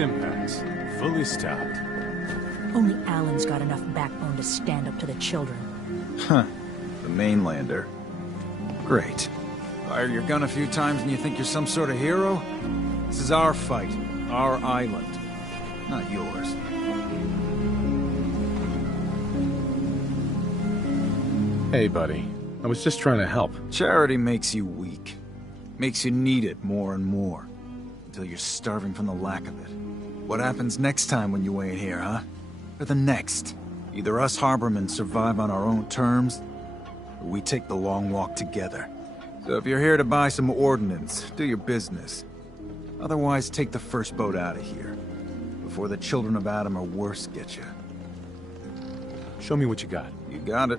stimpaks. Fully stocked. Only Alan's got enough backbone to stand up to the children. Huh. The mainlander. Great. Fire your gun a few times and you think you're some sort of hero? This is our fight. Our island. Not yours. Hey, buddy. I was just trying to help. Charity makes you weak. Makes you need it more and more. Until you're starving from the lack of it. What happens next time when you ain't here, huh? Or the next? Either us Harbormen survive on our own terms, or we take the long walk together. So if you're here to buy some ordnance, do your business. Otherwise, take the first boat out of here. Before the children of Adam or worse get you. Show me what you got. You got it.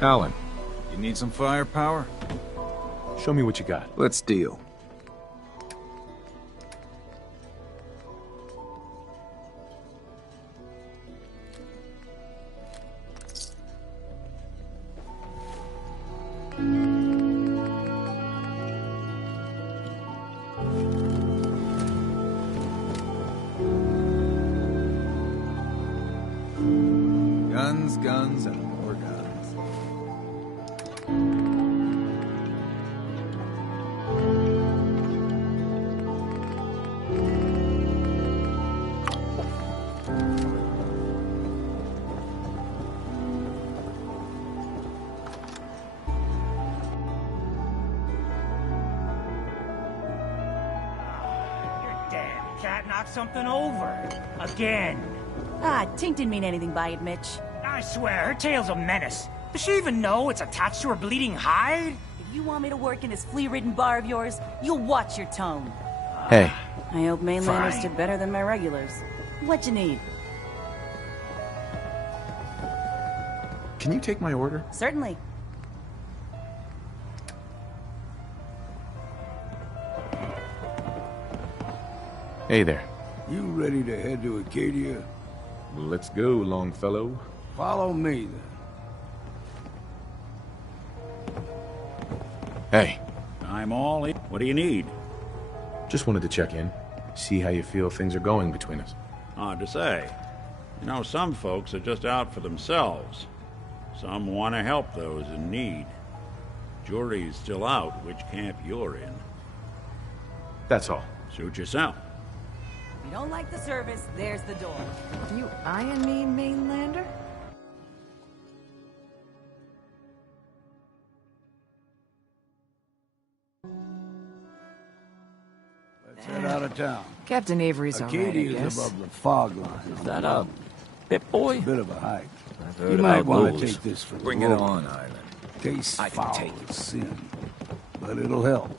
Alan. You need some firepower? Show me what you got. Let's deal. Guns, and more guns. Your damn cat knocked something over. Again. Ah, Tink didn't mean anything by it, Mitch. I swear, her tail's a menace. Does she even know it's attached to her bleeding hide? If you want me to work in this flea-ridden bar of yours, you'll watch your tone. Hey. I hope mainlanders Fine. did better than my regulars. What you need? Can you take my order? Certainly. Hey there. You ready to head to Acadia? Let's go, Longfellow. Follow me, then. Hey. I'm all in. What do you need? Just wanted to check in. See how you feel things are going between us. Hard to say. You know, some folks are just out for themselves. Some want to help those in need. Jury's still out which camp you're in. That's all. Suit yourself. You don't like the service, there's the door. You eyeing me, mainlander? Let's head out of town. Captain Avery's all right, I Acadia's guess. above the fog line. Is that a Pip-Boy? It's a bit of a hike. I've heard You might about want to those. take this for the Bring it road. on, Island. Tastes I can foul take as sin, but it'll help.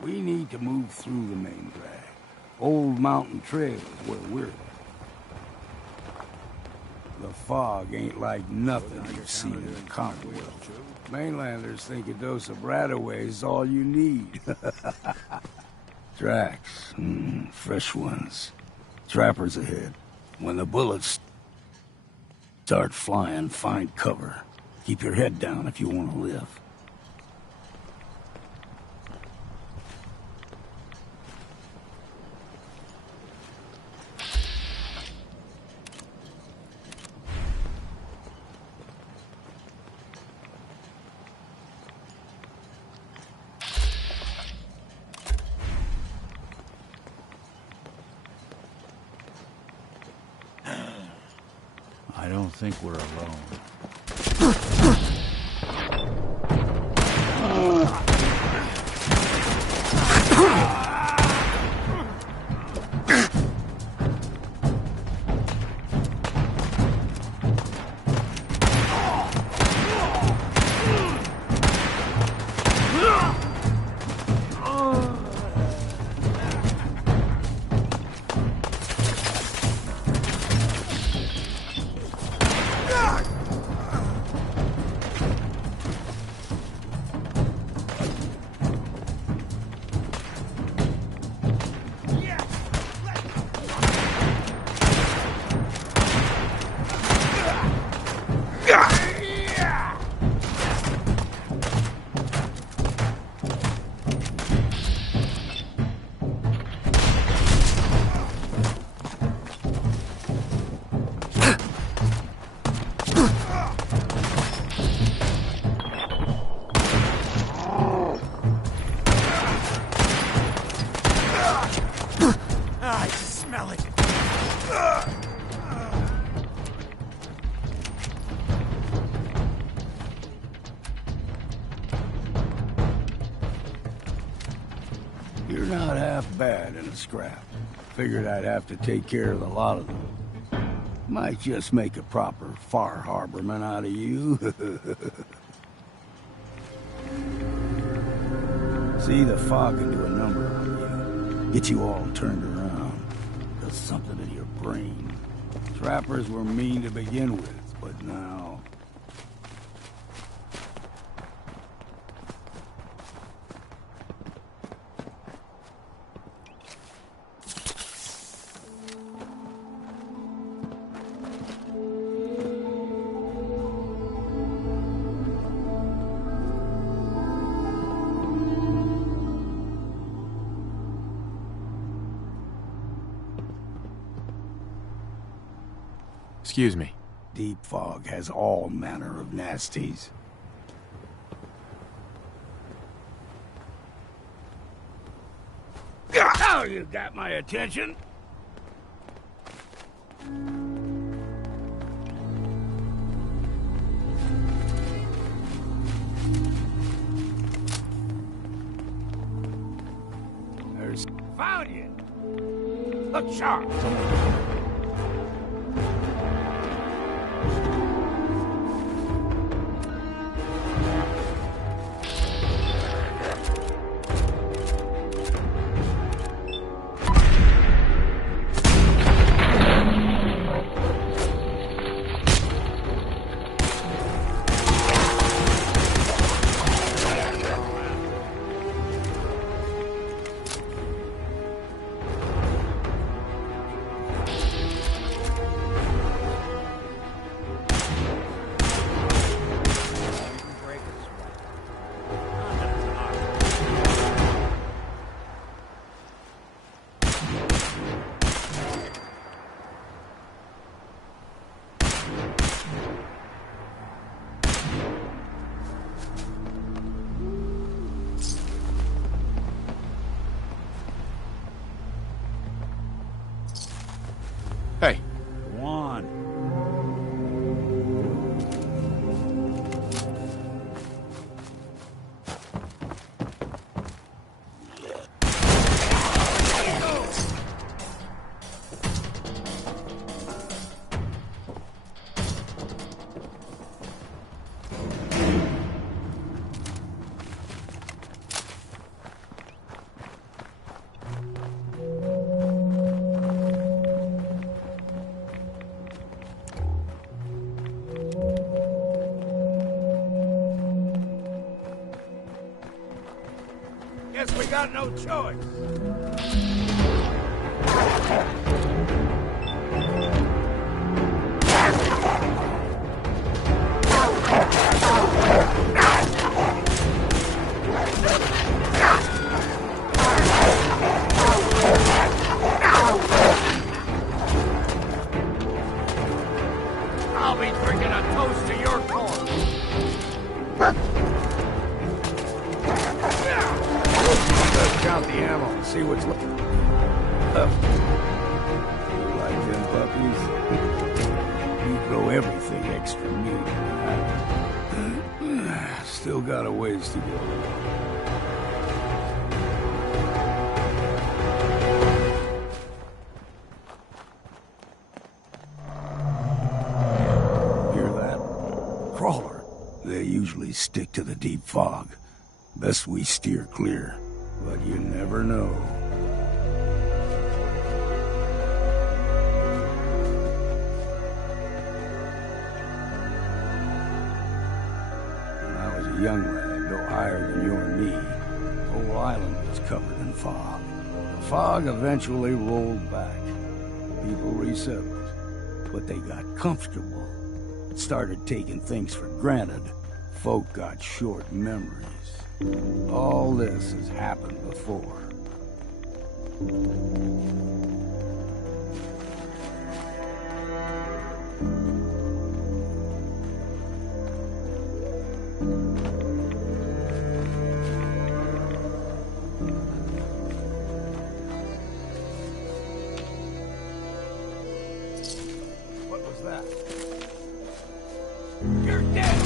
We need to move through the main drag. Old Mountain Trail is where we're at. The fog ain't like nothing you've seen in the Commonwealth. Mainlanders think a dose of Radaway is all you need. Tracks, fresh ones. Trappers ahead. When the bullets start flying, find cover. Keep your head down if you want to live. I don't think we're alone. I just smell it. You're not half bad in a scrap. Figured I'd have to take care of a lot of them. Might just make a proper Far Harborman out of you. See, the fog can do a number on you. Get you all turned around. Does something to your brain. Trappers were mean to begin with, but now... Excuse me. Deep fog has all manner of nasties. Oh, you got my attention. There's... Found you! Look sharp! got no choice. I'll be drinking a toast to your corpse. Let's count the ammo and see what's left. You like them puppies? You throw everything extra meat. Still got a ways to go. Hear that? Crawler. They usually stick to the deep fog. Best we steer clear. But you never know. When I was a young lad, no higher than you and me, the whole island was covered in fog. The fog eventually rolled back. People resettled, but they got comfortable. Started taking things for granted. Folk got short memories. All this has happened before. What was that? You're dead!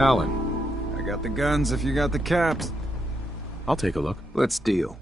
Alan. I got the guns if you got the caps. I'll take a look. Let's deal.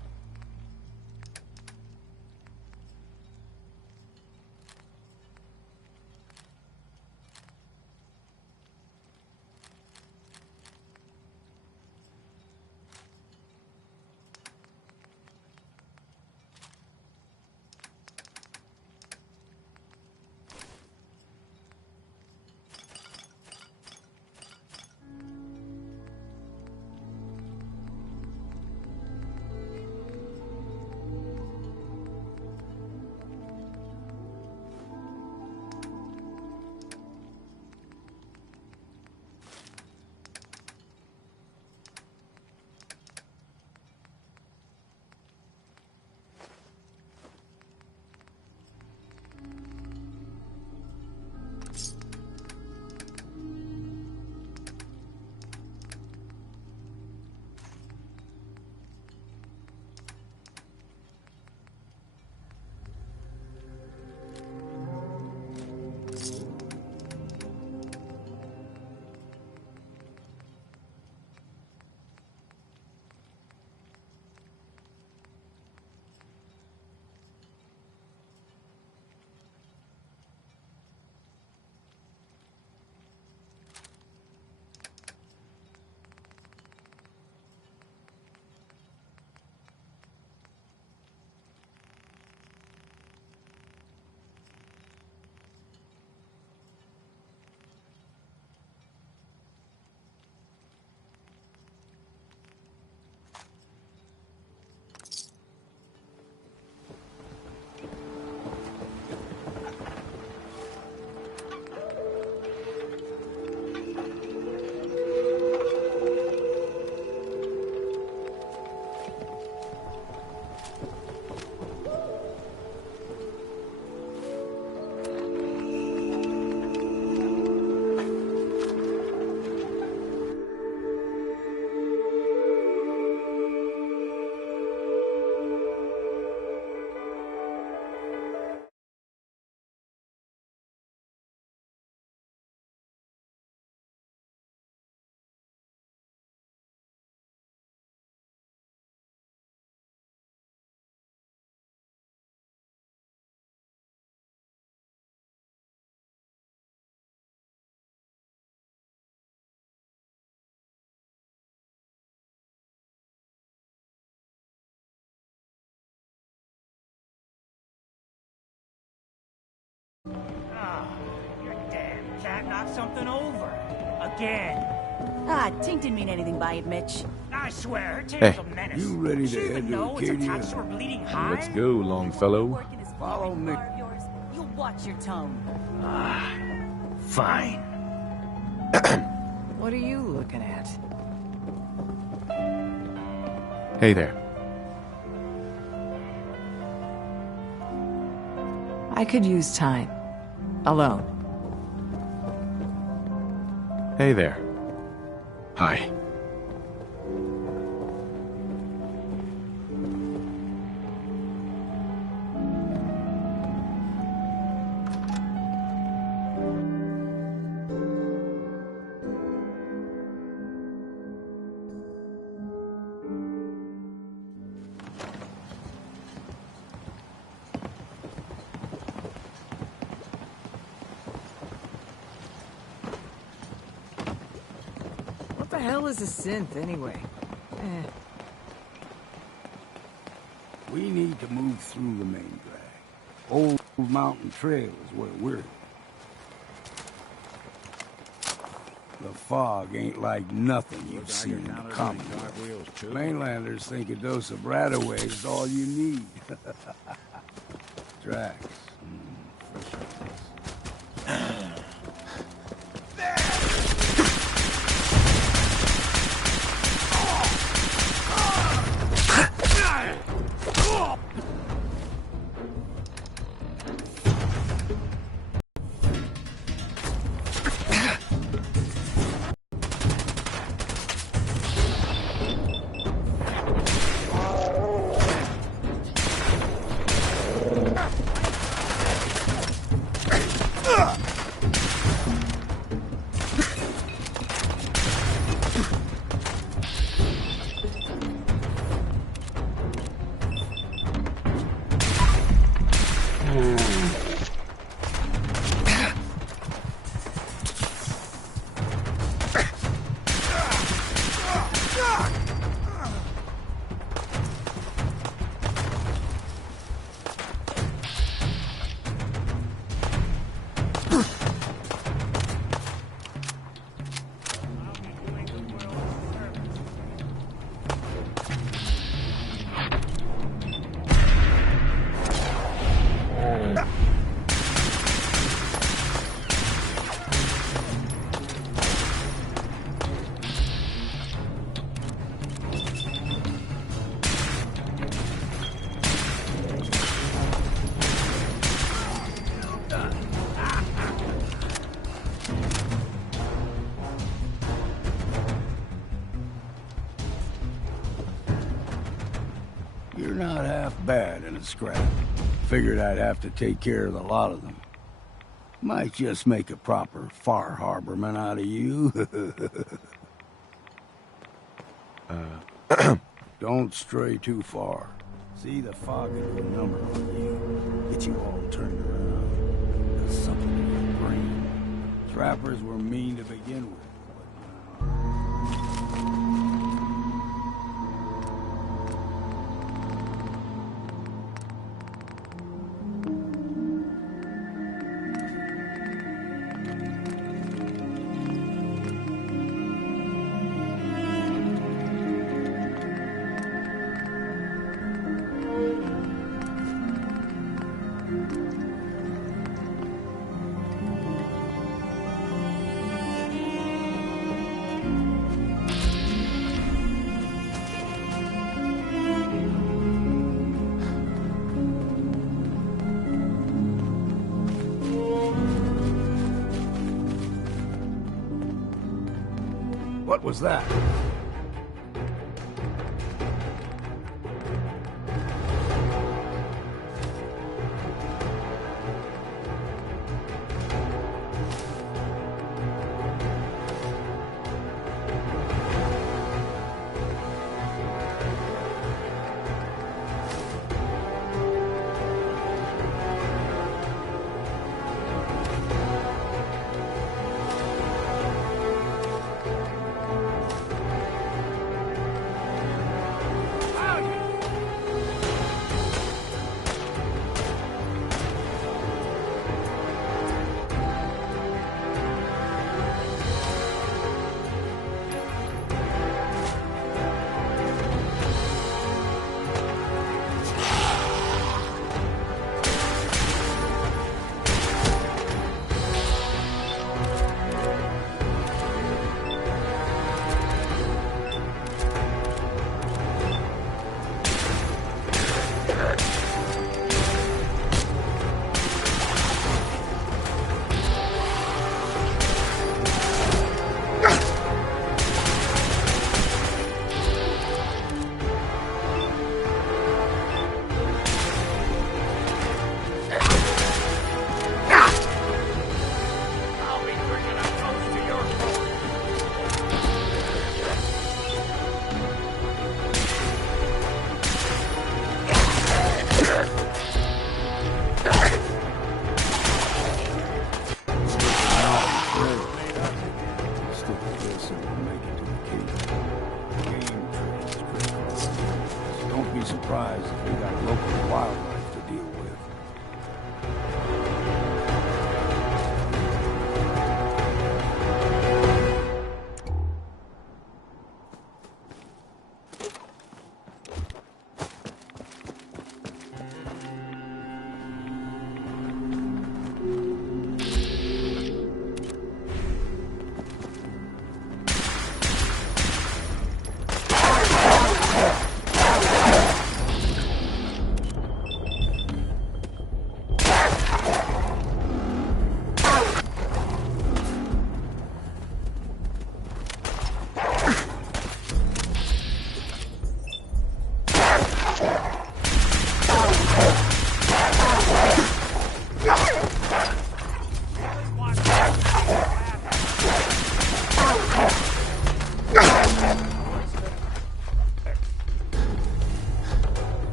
something over. Again. Ah, Tink didn't mean anything by it, Mitch. I swear, her tail's a menace. You ready Does she to even head to know it's Acadia? attached to her bleeding high? Let's go, Longfellow. Follow me. You watch your tone. Fine. What are you looking at? Hey there. I could use time. Alone. Hey there. Hi. What the hell is a synth, anyway? We need to move through the main drag. Old Mountain Trail is where we're. The fog ain't like nothing you've seen in the Commonwealth. Mainlanders think a dose of Radaway is all you need. Tracks. You're not half bad in a scrap. Figured I'd have to take care of the lot of them. Might just make a proper Far Harborman out of you. Don't stray too far. See, the fog will do a number on you. Get you all turned around. Does something in your brain. Trappers were mean to begin with. What was that?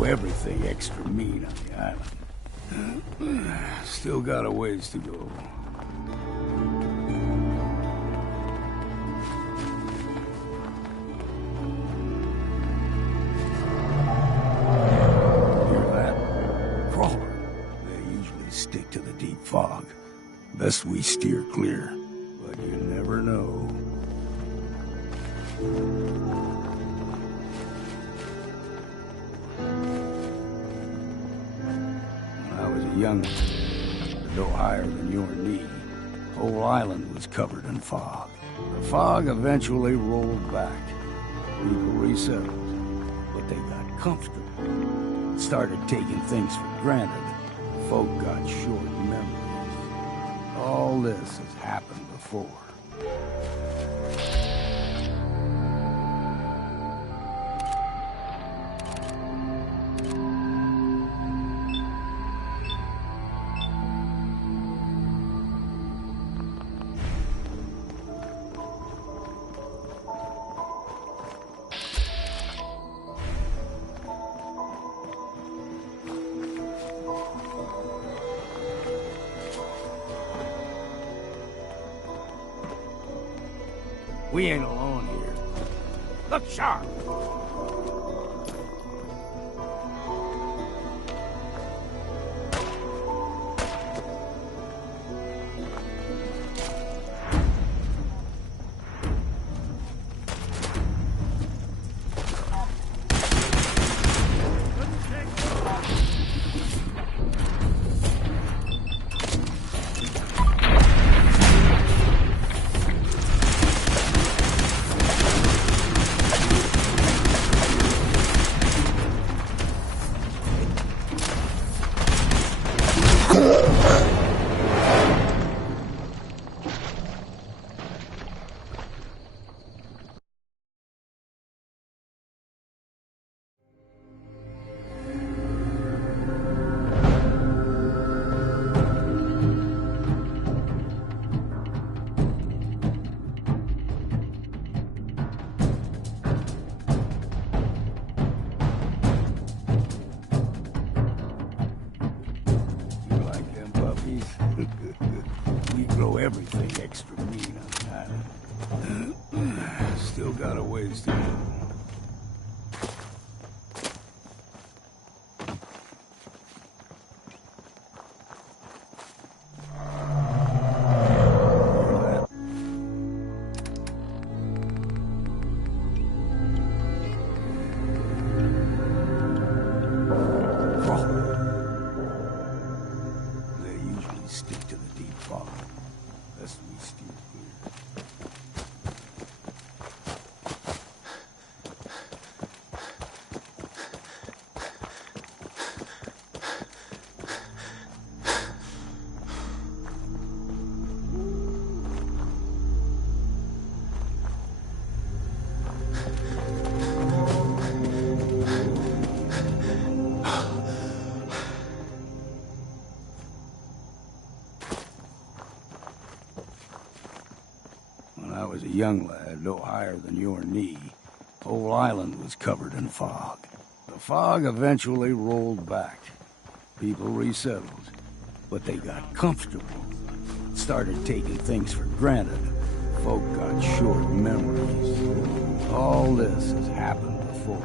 grow everything extra mean on the island. Still got a ways to go. Hear that? Crawler. They usually stick to the deep fog. Best we steer clear, but you never know. When I was a young one, no higher than your knee, whole island was covered in fog. The fog eventually rolled back. People resettled, but they got comfortable. Started taking things for granted. Folk got short memories. All this has happened before. We ain't alone here. Look sharp! We grow everything extra mean on the island. Still got a ways to go. Was a young lad, no higher than your knee. Whole island was covered in fog. The fog eventually rolled back. People resettled, but they got comfortable. Started taking things for granted. Folk got short memories. All this has happened before.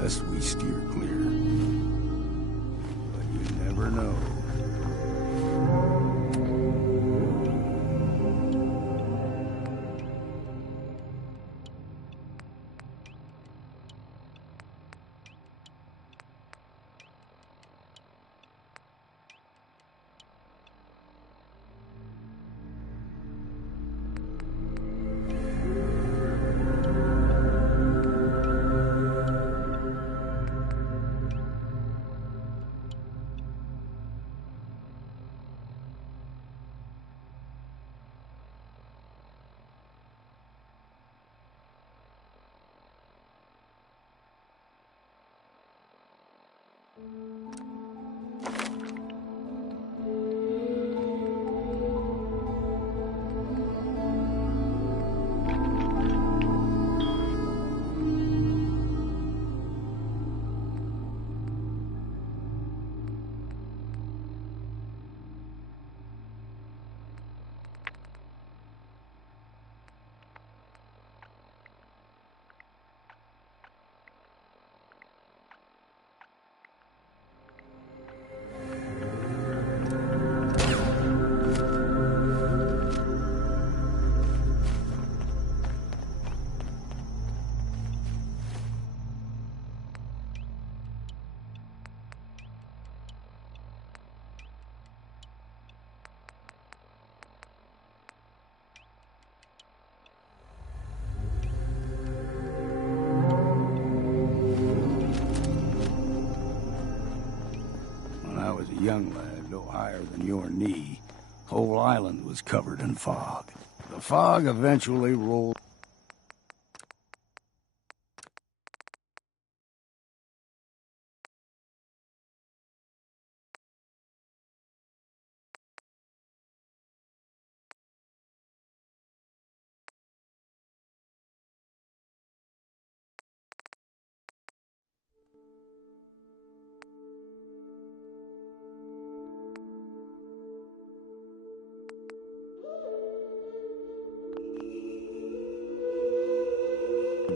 Best we steer clear. But you never know. Young lad, no higher than your knee, whole island was covered in fog. The fog eventually rolled.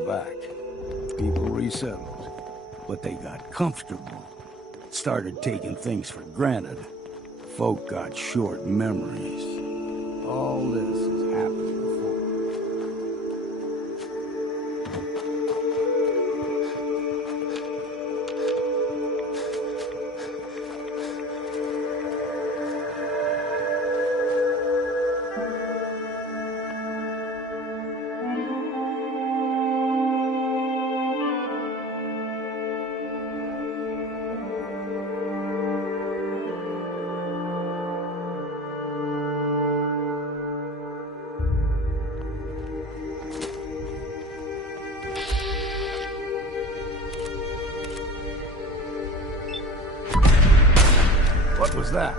Back. People resettled, but they got comfortable. Started taking things for granted. Folk got short memories. All this has happened before. What was that?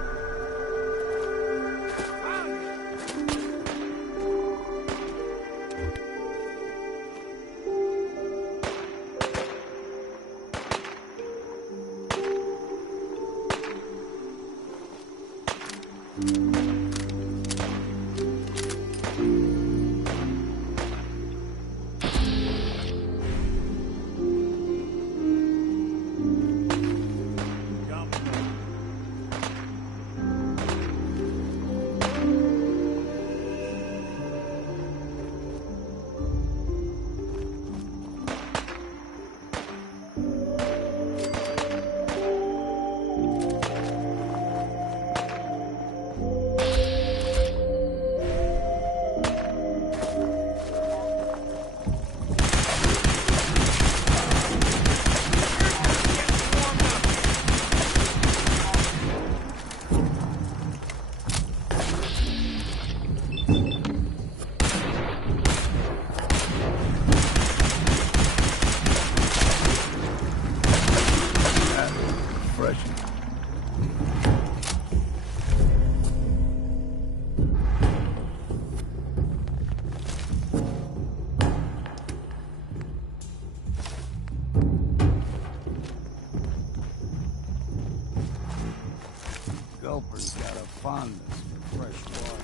Gulper's got a fondness for fresh water.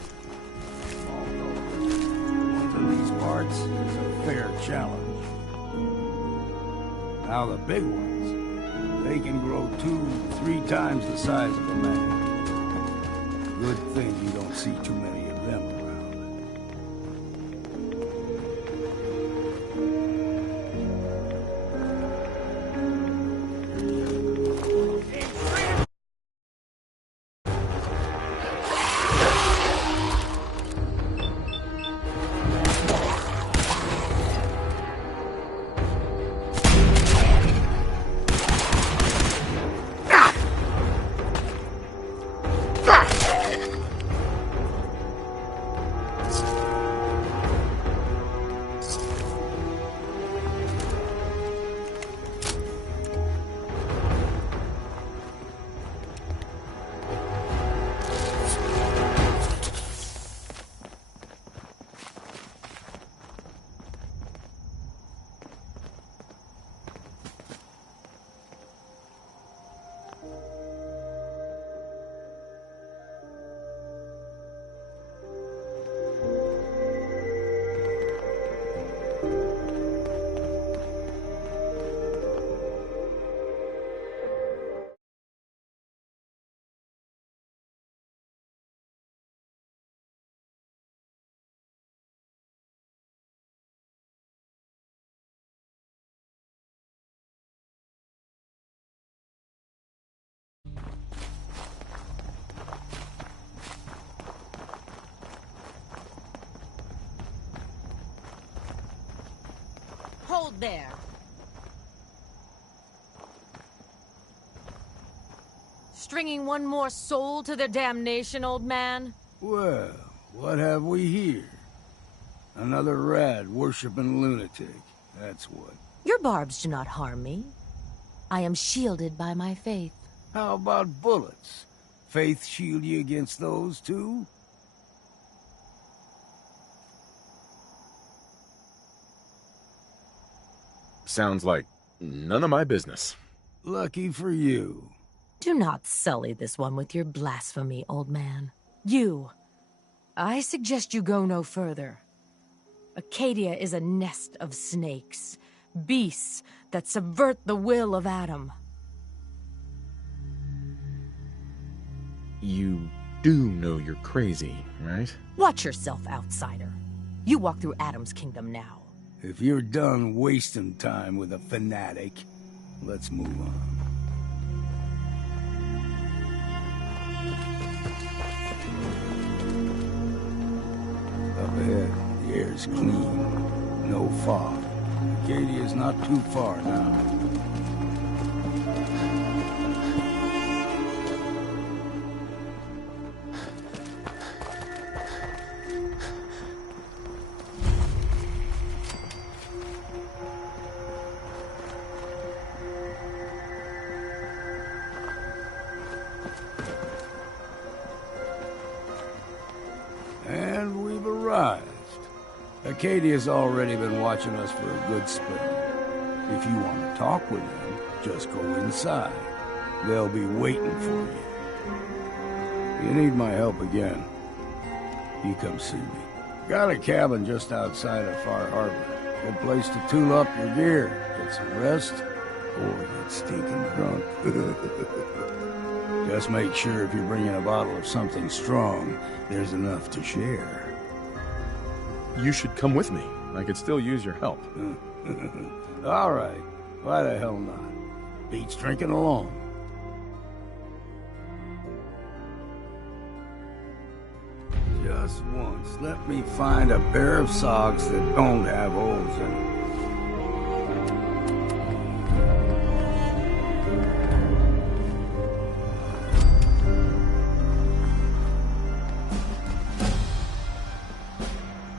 Although, the ones in these parts is a fair challenge. Now the big ones, they can grow 2-3 times the size of a man. Good thing you don't see too many of them around. Hold there. Stringing one more soul to their damnation, old man? Well, what have we here? Another rad worshipping lunatic, that's what. Your barbs do not harm me. I am shielded by my faith. How about bullets? Faith shield you against those, too? Sounds like none of my business. Lucky for you. Do not sully this one with your blasphemy, old man. You. I suggest you go no further. Acadia is a nest of snakes. Beasts that subvert the will of Adam. You do know you're crazy, right? Watch yourself, outsider. You walk through Adam's kingdom now. If you're done wasting time with a fanatic, let's move on. Up ahead, the air's clean. No fog. Acadia's not too far now. And we've arrived. Acadia's already been watching us for a good spell. If you want to talk with them, just go inside. They'll be waiting for you. You need my help again, you come see me. Got a cabin just outside of Far Harbor. Good place to tool up your gear, get some rest, or get stinking drunk. Just make sure if you're bringing a bottle of something strong, there's enough to share. You should come with me. I could still use your help. All right. Why the hell not? Beats drinking alone. Just once, let me find a pair of socks that don't have holes in them.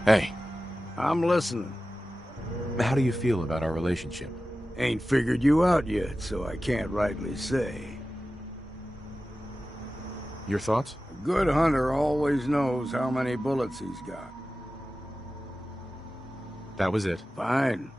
Hey. I'm listening. How do you feel about our relationship? Ain't figured you out yet, so I can't rightly say. Your thoughts? A good hunter always knows how many bullets he's got. That was it. Fine.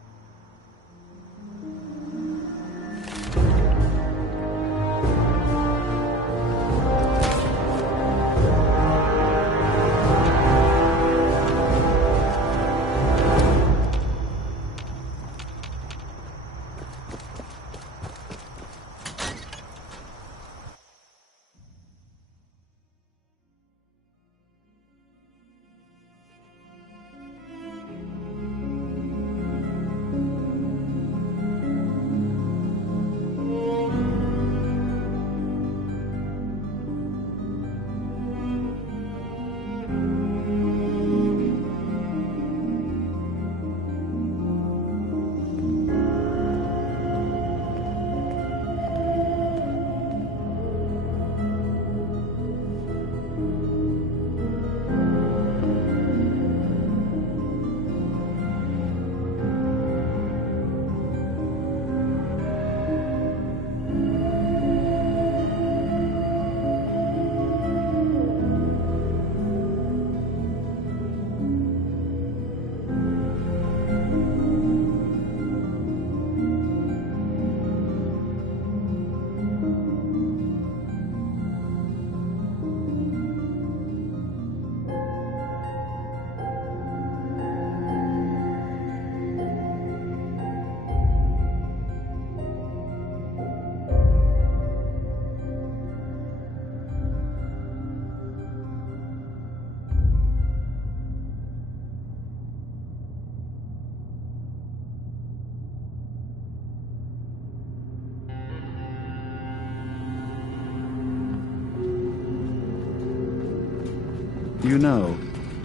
You know,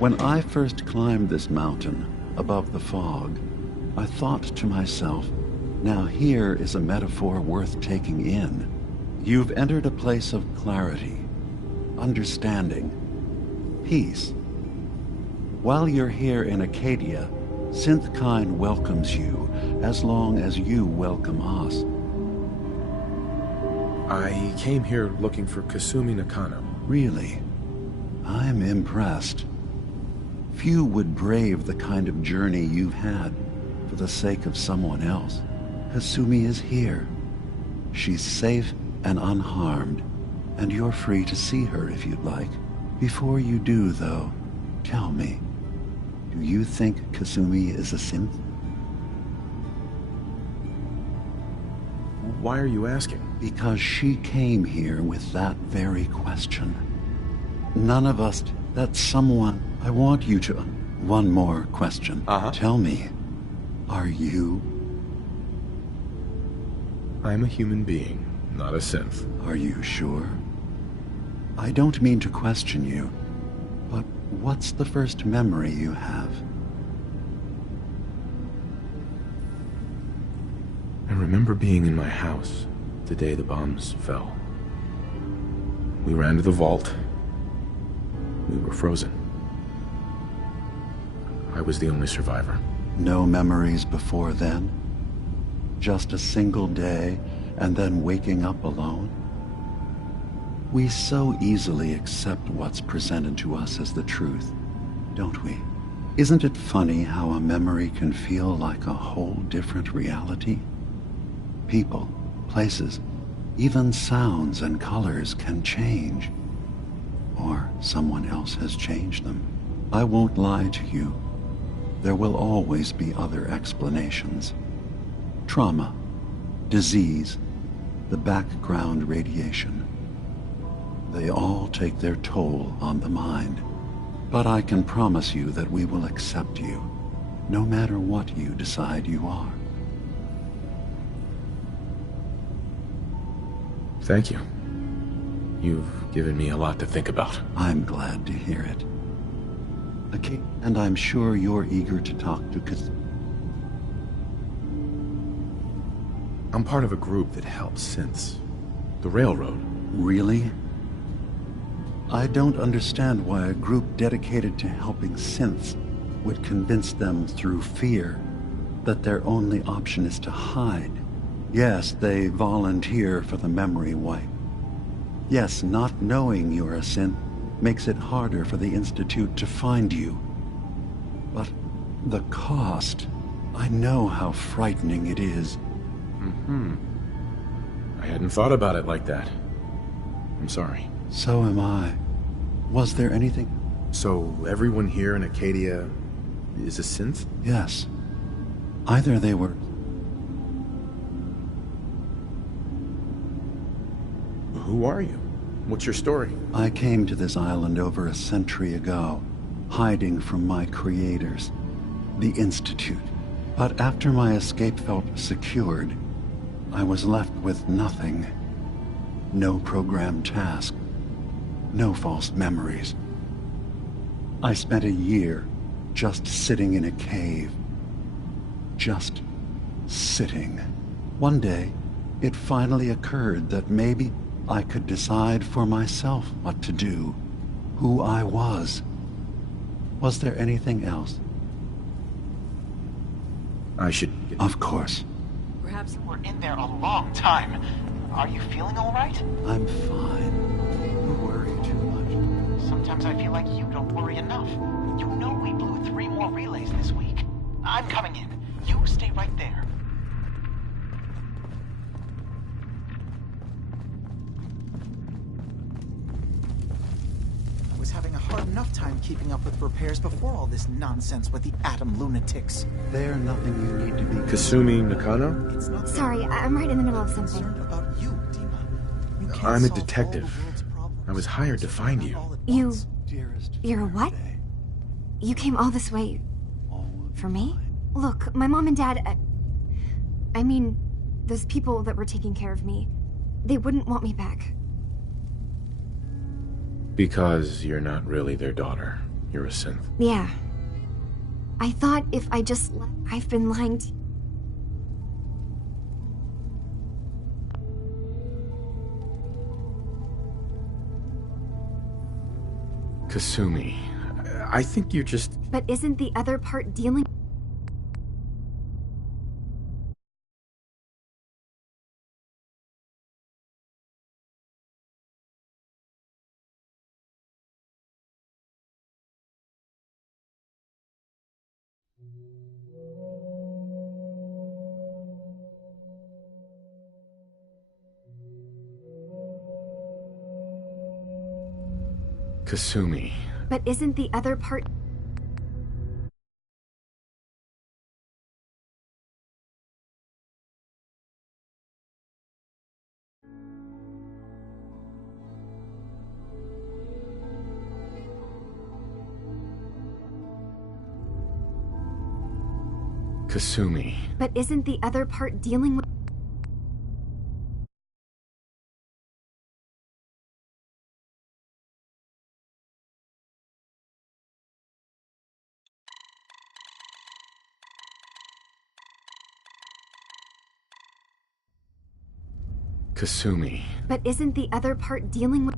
when I first climbed this mountain above the fog, I thought to myself, now here is a metaphor worth taking in. You've entered a place of clarity, understanding, peace. While you're here in Acadia, Synthkind welcomes you as long as you welcome us. I came here looking for Kasumi Nakano. Really? I'm impressed. Few would brave the kind of journey you've had for the sake of someone else. Kasumi is here. She's safe and unharmed, and you're free to see her if you'd like. Before you do, though, tell me, do you think Kasumi is a synth? Why are you asking? Because she came here with that very question. None of us, that someone, I want you to... One more question. Tell me, are you? I'm a human being, not a synth. Are you sure? I don't mean to question you, but what's the first memory you have? I remember being in my house the day the bombs fell. We ran to the vault. We were frozen. I was the only survivor. No memories before then? Just a single day, and then waking up alone? We so easily accept what's presented to us as the truth, don't we? Isn't it funny how a memory can feel like a whole different reality? People, places, even sounds and colors can change. Or someone else has changed them. I won't lie to you. There will always be other explanations. Trauma, disease, the background radiation. They all take their toll on the mind. But I can promise you that we will accept you, no matter what you decide you are. Thank you. You've given me a lot to think about. I'm glad to hear it. Okay, and I'm sure you're eager to talk to Kasumi. I'm part of a group that helps synths. The Railroad. Really? I don't understand why a group dedicated to helping synths would convince them through fear that their only option is to hide. Yes, they volunteer for the memory wipe. Yes, not knowing you're a synth makes it harder for the Institute to find you. But the cost, I know how frightening it is. I hadn't thought about it like that. I'm sorry. So am I. Was there anything? So everyone here in Acadia is a synth? Yes. Either they were... Who are you? What's your story? I came to this island over a century ago, hiding from my creators, the Institute. But after my escape felt secured, I was left with nothing. No programmed task. No false memories. I spent a year just sitting in a cave. Just sitting. One day, it finally occurred that maybe I could decide for myself what to do, who I was. Was there anything else? I should... Of course. Perhaps you were in there a long time. Are you feeling all right? I'm fine. You worry too much. Sometimes I feel like you don't worry enough. You know we blew 3 more relays this week. I'm coming in. You stay right there. I was having a hard enough time keeping up with repairs before all this nonsense with the atom lunatics. They're nothing you need to be... Kasumi Nakano? It's not... Sorry, I'm right in the middle of something. About you, Dima. You can't I'm a solve detective. all the world's problems I was hired to find you. You're a what? You came all this way... for me? Look, my mom and dad... I mean, those people that were taking care of me, they wouldn't want me back. Because you're not really their daughter. You're a synth. Yeah. I thought if I just I've been lying to... Kasumi, I think you're just... But isn't the other part dealing... Kasumi. But isn't the other part... Kasumi. But isn't the other part dealing with... Kasumi. But isn't the other part dealing with...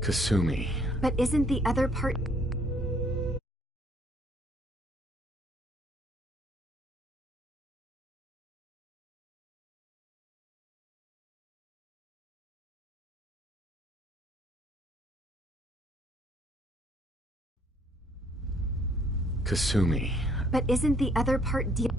Kasumi. But isn't the other part... Kasumi. But isn't the other part dealing...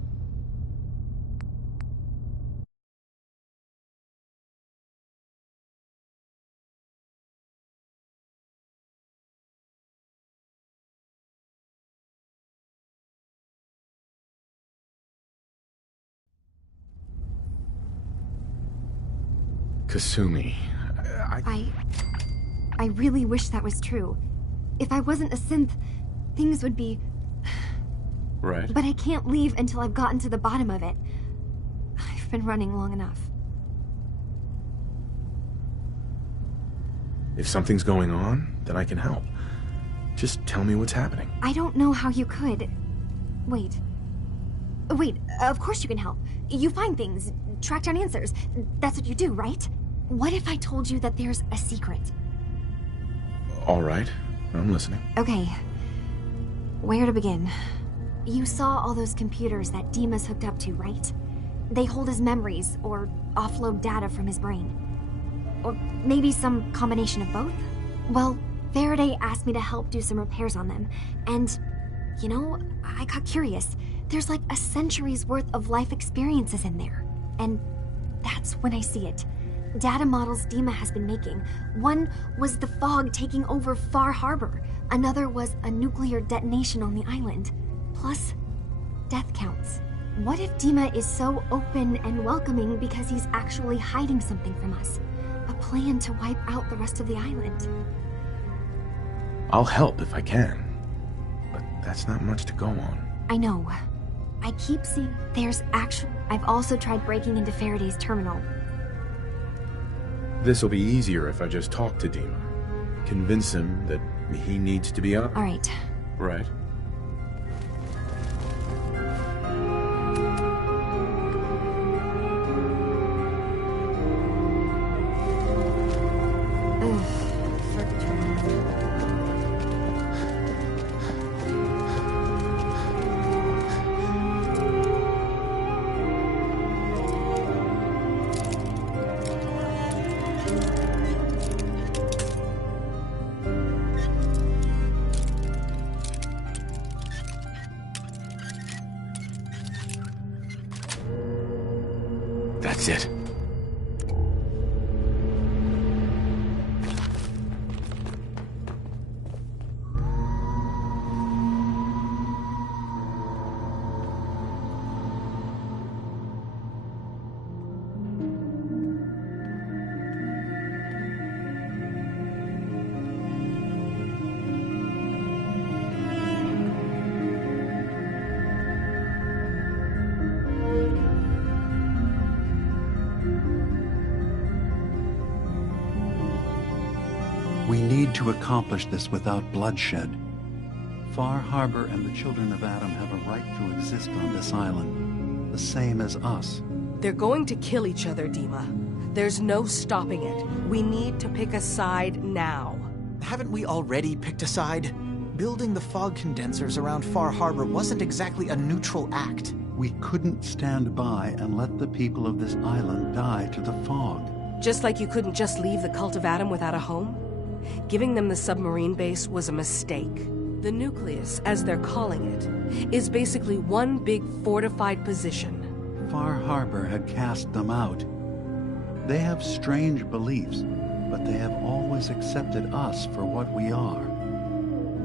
Kasumi. I really wish that was true. If I wasn't a synth, things would be... Right. But I can't leave until I've gotten to the bottom of it. I've been running long enough. If something's going on, then I can help. Just tell me what's happening. I don't know how you could. Wait, of course you can help. You find things, track down answers. That's what you do, right? What if I told you that there's a secret? All right. I'm listening. Okay. Where to begin? You saw all those computers that Dima's hooked up to, right? They hold his memories, or offload data from his brain. Or maybe some combination of both? Well, Faraday asked me to help do some repairs on them, and, you know, I got curious. There's like a century's worth of life experiences in there. And that's when I see it. Data models Dima has been making. One was the fog taking over Far Harbor. Another was a nuclear detonation on the island. Plus, death counts. What if Dima is so open and welcoming because he's actually hiding something from us? A plan to wipe out the rest of the island. I'll help if I can. But that's not much to go on. I know. I keep seeing there's actually... I've also tried breaking into Faraday's terminal. This'll be easier if I just talk to Dima. Convince him that he needs to be on. All right. Right. That's it. to accomplish this without bloodshed. Far Harbor and the Children of Adam have a right to exist on this island, the same as us. They're going to kill each other, Dima. There's no stopping it. We need to pick a side now. Haven't we already picked a side? Building the fog condensers around Far Harbor wasn't exactly a neutral act. We couldn't stand by and let the people of this island die to the fog. Just like you couldn't just leave the Cult of Adam without a home? Giving them the submarine base was a mistake. The nucleus, as they're calling it, is basically one big fortified position. Far Harbor had cast them out. They have strange beliefs, but they have always accepted us for what we are.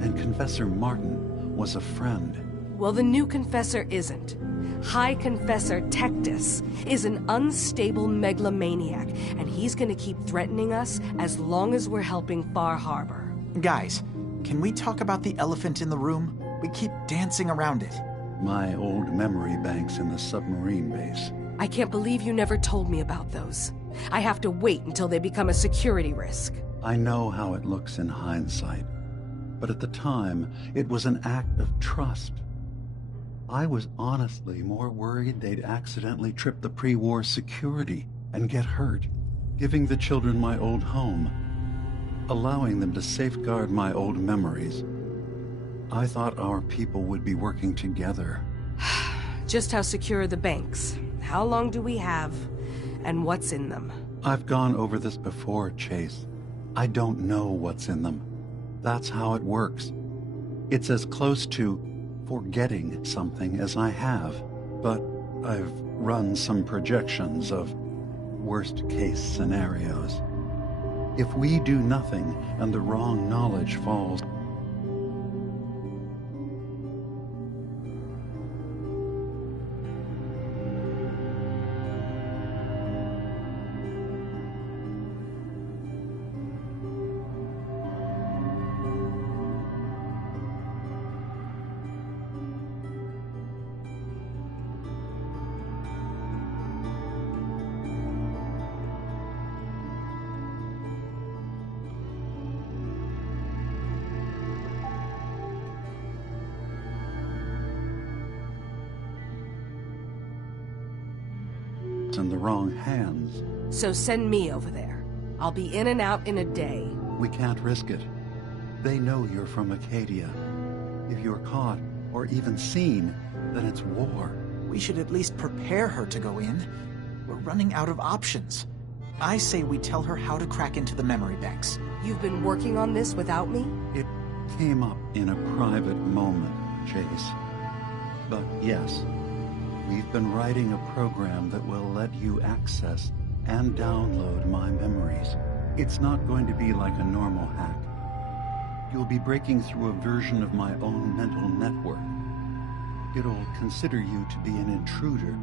And Confessor Martin was a friend. Well, the new Confessor isn't. High Confessor Tectus is an unstable megalomaniac, and he's gonna keep threatening us as long as we're helping Far Harbor. Guys, can we talk about the elephant in the room? We keep dancing around it. My old memory banks in the submarine base. I can't believe you never told me about those. I have to wait until they become a security risk. I know how it looks in hindsight, but at the time, it was an act of trust. I was honestly more worried they'd accidentally trip the pre-war security and get hurt, giving the children my old home, allowing them to safeguard my old memories. I thought our people would be working together. Just how secure are the banks? How long do we have? And what's in them? I've gone over this before, Chase. I don't know what's in them. That's how it works. It's as close to forgetting something as I have, but I've run some projections of worst-case scenarios. If we do nothing and the wrong knowledge falls, in the wrong hands. So send me over there. I'll be in and out in a day. We can't risk it. They know you're from Acadia. If you're caught, or even seen, then it's war. We should at least prepare her to go in. We're running out of options. I say we tell her how to crack into the memory banks. You've been working on this without me? It came up in a private moment, Chase. But yes, we've been writing a program that will let you access and download my memories. It's not going to be like a normal hack. You'll be breaking through a version of my own mental network. It'll consider you to be an intruder.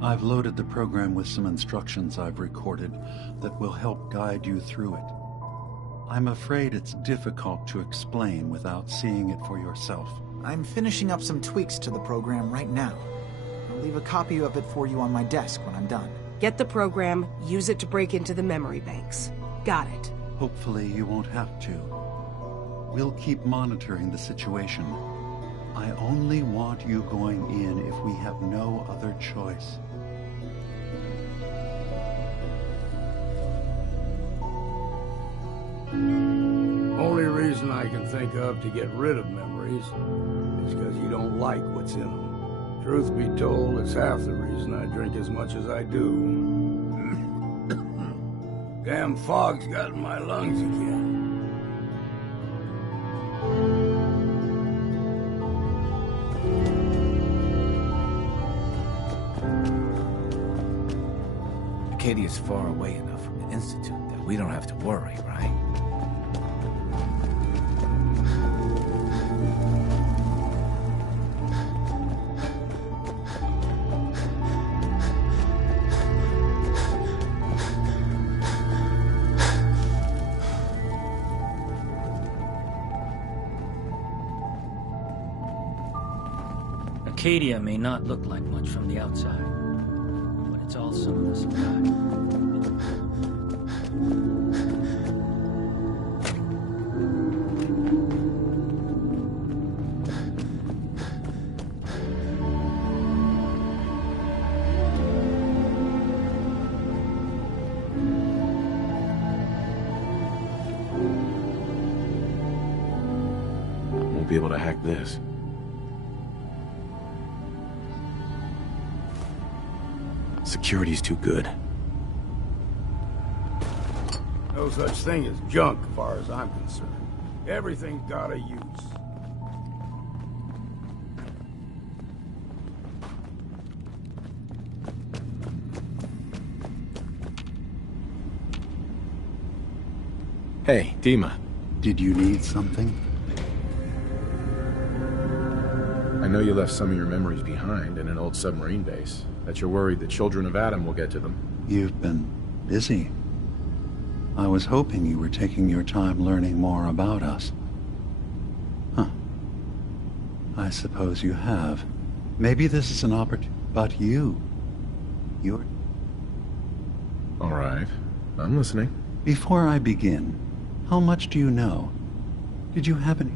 I've loaded the program with some instructions I've recorded that will help guide you through it. I'm afraid it's difficult to explain without seeing it for yourself. I'm finishing up some tweaks to the program right now. I'll leave a copy of it for you on my desk when I'm done. Get the program, use it to break into the memory banks. Got it. Hopefully you won't have to. We'll keep monitoring the situation. I only want you going in if we have no other choice. Only reason I can think of to get rid of memories is because you don't like what's in them. Truth be told, it's half the reason I drink as much as I do. Damn fog's got in my lungs again. Acadia's far away enough from the Institute that we don't have to worry, right? Acadia may not look like much from the outside, but it's all some of us have got. won't be able to hack this. Security's too good. No such thing as junk, as far as I'm concerned. Everything's got a use. Hey, Dima. Did you need something? I know you left some of your memories behind in an old submarine base. That you're worried the Children of Adam will get to them. You've been busy. I was hoping you were taking your time learning more about us. Huh. I suppose you have. Maybe this is an opportunity. But you're... All right. I'm listening. Before I begin, how much do you know? Did you have any?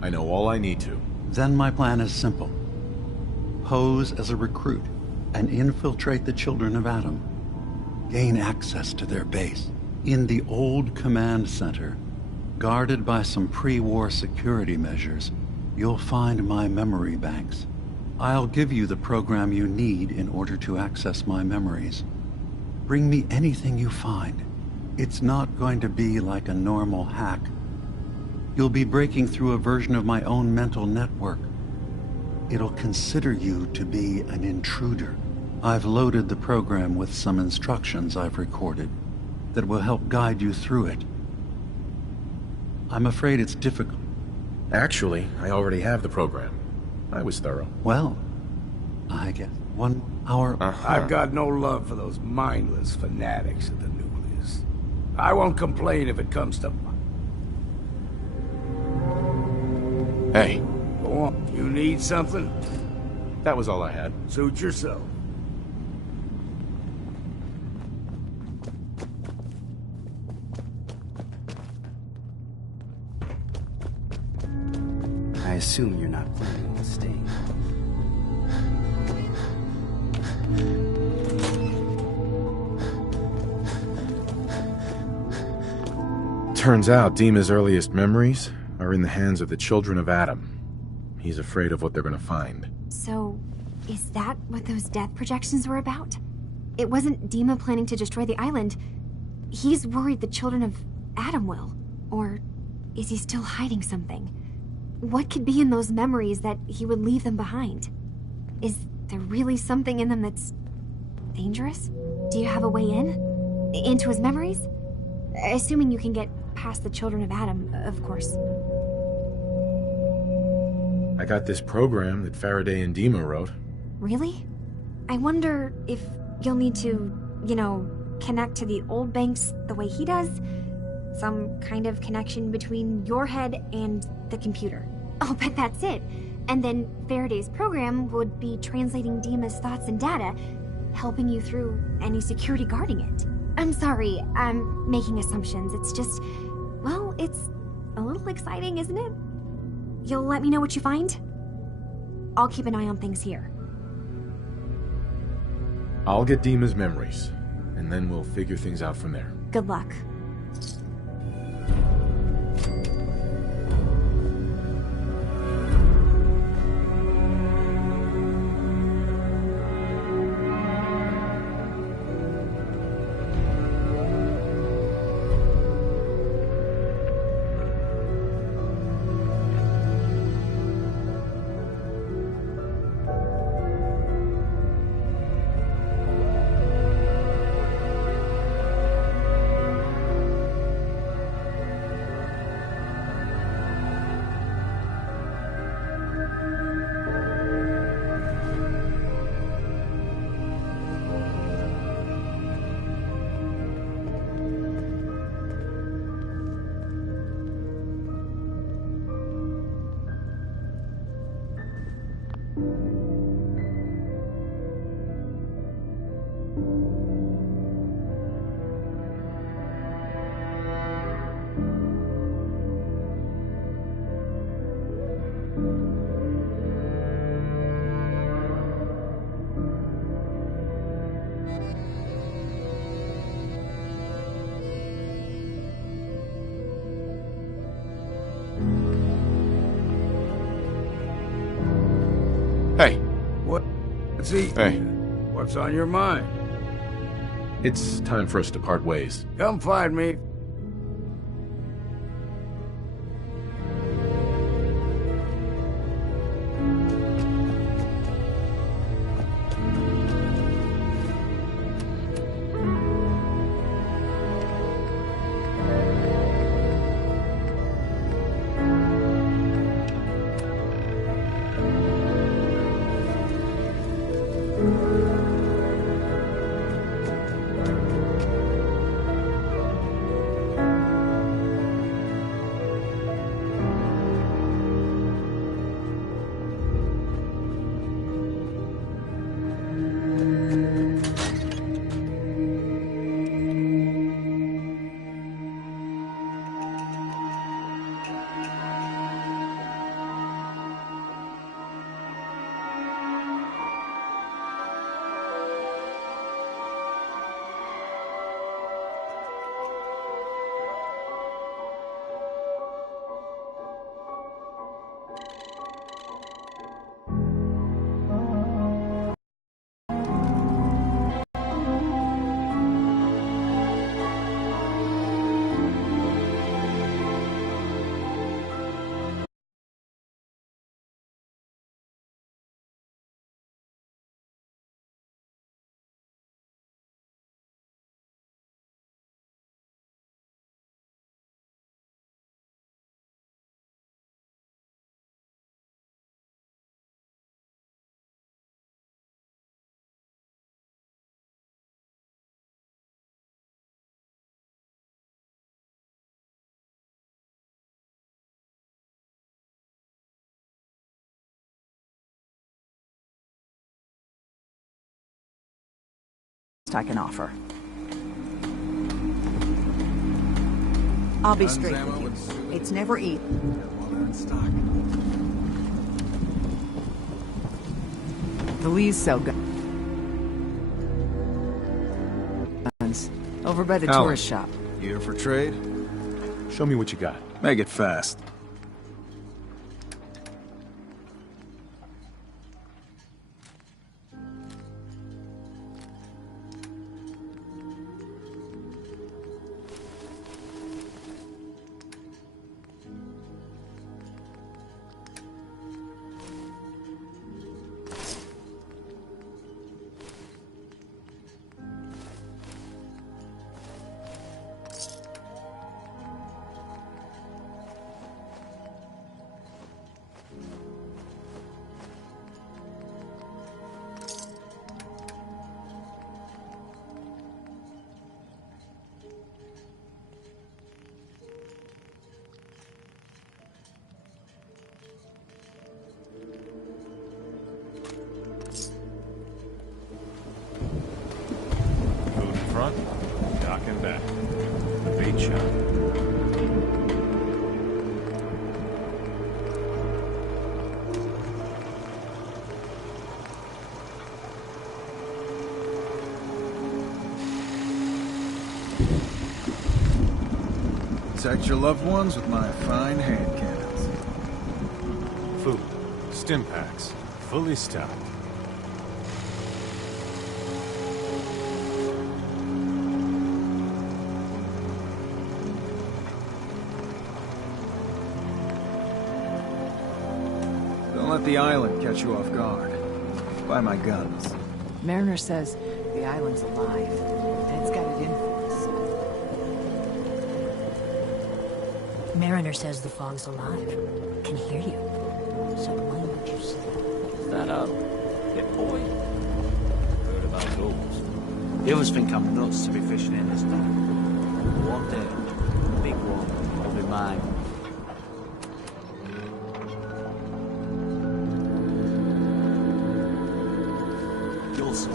I know all I need to. Then my plan is simple. Pose as a recruit and infiltrate the Children of Adam. Gain access to their base in the old command center. Guarded by some pre-war security measures, you'll find my memory banks. I'll give you the program you need in order to access my memories. Bring me anything you find. It's not going to be like a normal hack. You'll be breaking through a version of my own mental network. It'll consider you to be an intruder. I've loaded the program with some instructions I've recorded that will help guide you through it. I'm afraid it's difficult. Actually, I already have the program. I was thorough. Well, I guess 1 hour... I've got no love for those mindless fanatics at the Nucleus. I won't complain if it comes to... Hey. Go on. You need something? That was all I had. Suit yourself. I assume you're not planning on staying. Turns out Dima's earliest memories are in the hands of the Children of Adam. He's afraid of what they're gonna find. So, is that what those death projections were about? It wasn't Dima planning to destroy the island. He's worried the Children of Adam will. Or is he still hiding something? What could be in those memories that he would leave them behind? Is there really something in them that's dangerous? Do you have a way in? Into his memories? Assuming you can get past the Children of Adam, of course. I got this program that Faraday and Dima wrote. Really? I wonder if you'll need to, connect to the old banks the way he does? Some kind of connection between your head and the computer. I'll bet that's it. And then Faraday's program would be translating Dima's thoughts and data, helping you through any security guarding it. I'm sorry, I'm making assumptions. It's just, well, it's a little exciting, isn't it? You'll let me know what you find? I'll keep an eye on things here. I'll get Dima's memories, and then we'll figure things out from there. Good luck. Let's see. Hey. What's on your mind? It's time for us to part ways. Come find me. I can offer. I'll be straight with you. It's never eat. The Lees sell guns over by the Alan, tourist shop. You here for trade? Show me what you got. Make it fast. Front, dock and back. Bait shop. Protect your loved ones with my fine hand cannons. Food. Stim packs. Fully stocked. Don't let the island catch you off guard. Buy my guns. Mariner says the island's alive, and it's got it in for us. Mariner says the fog's alive. Can hear you. So mind what you say. Is that up? Hit boy? Heard about those. The others think I'm nuts to be fishing in this time. One day, the big one will be mine. You'll see.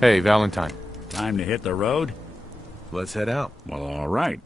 Hey, Valentine. Time to hit the road? Let's head out. Well, all right.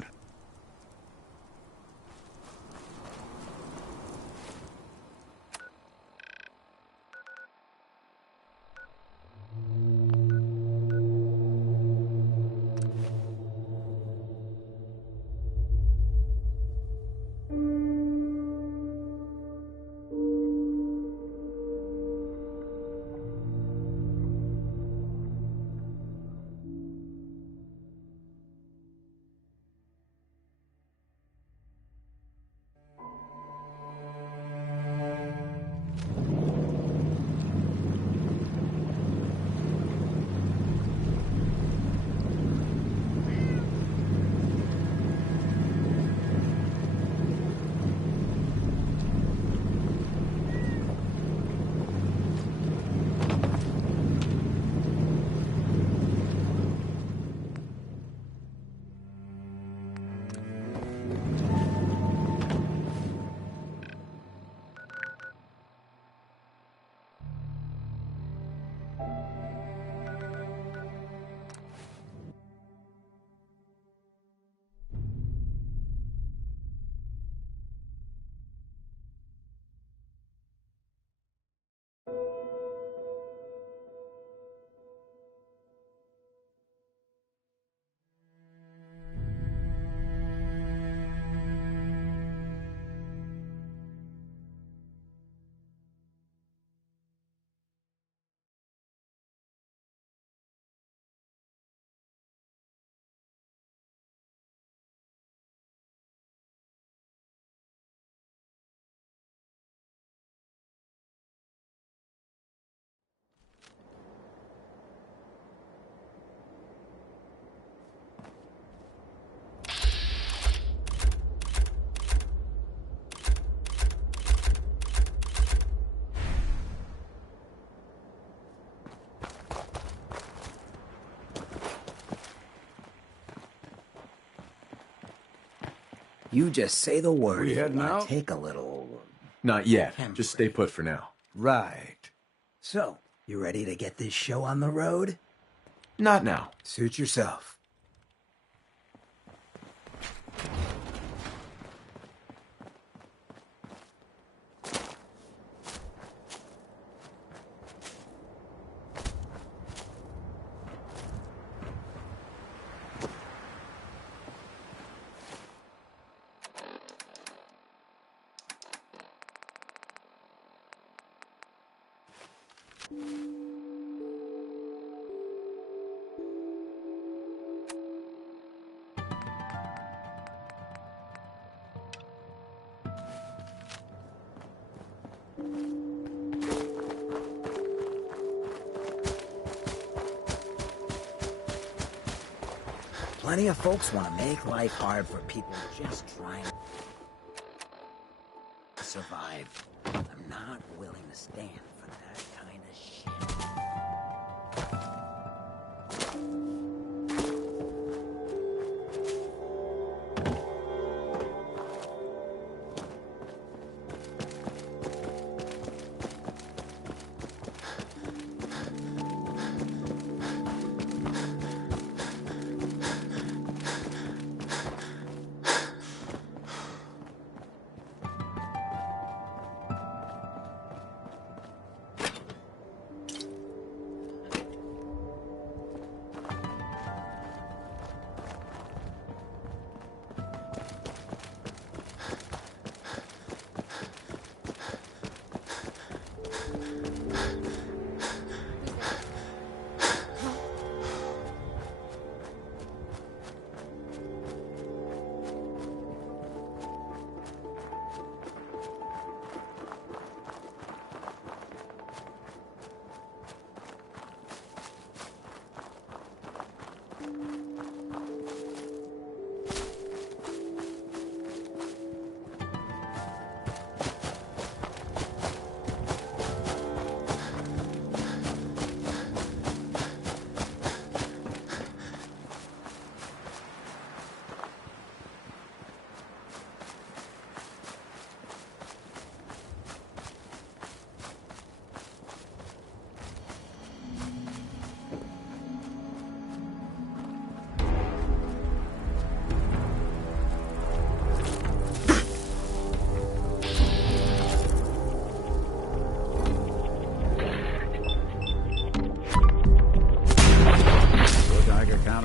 You just say the word. We heading out? Take a little... Not yet. Just stay put for now. Right. So, you ready to get this show on the road? Not now. Suit yourself. Plenty of folks want to make life hard for people just trying to survive. I'm not willing to stand for that kind of shit.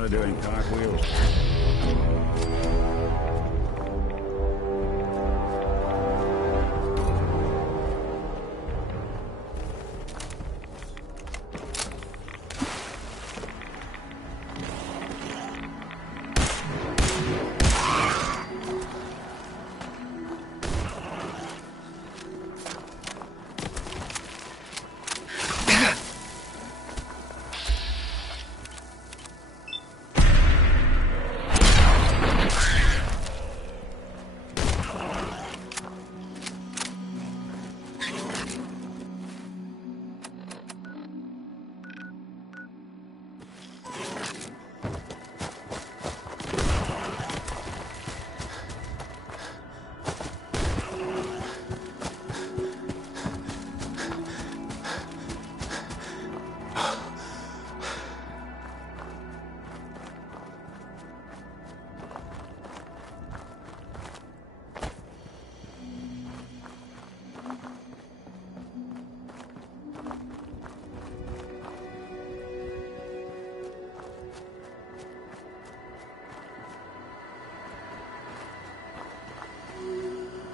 They're doing cartwheels.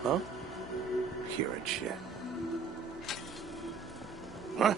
Huh? Hearing shit. Huh?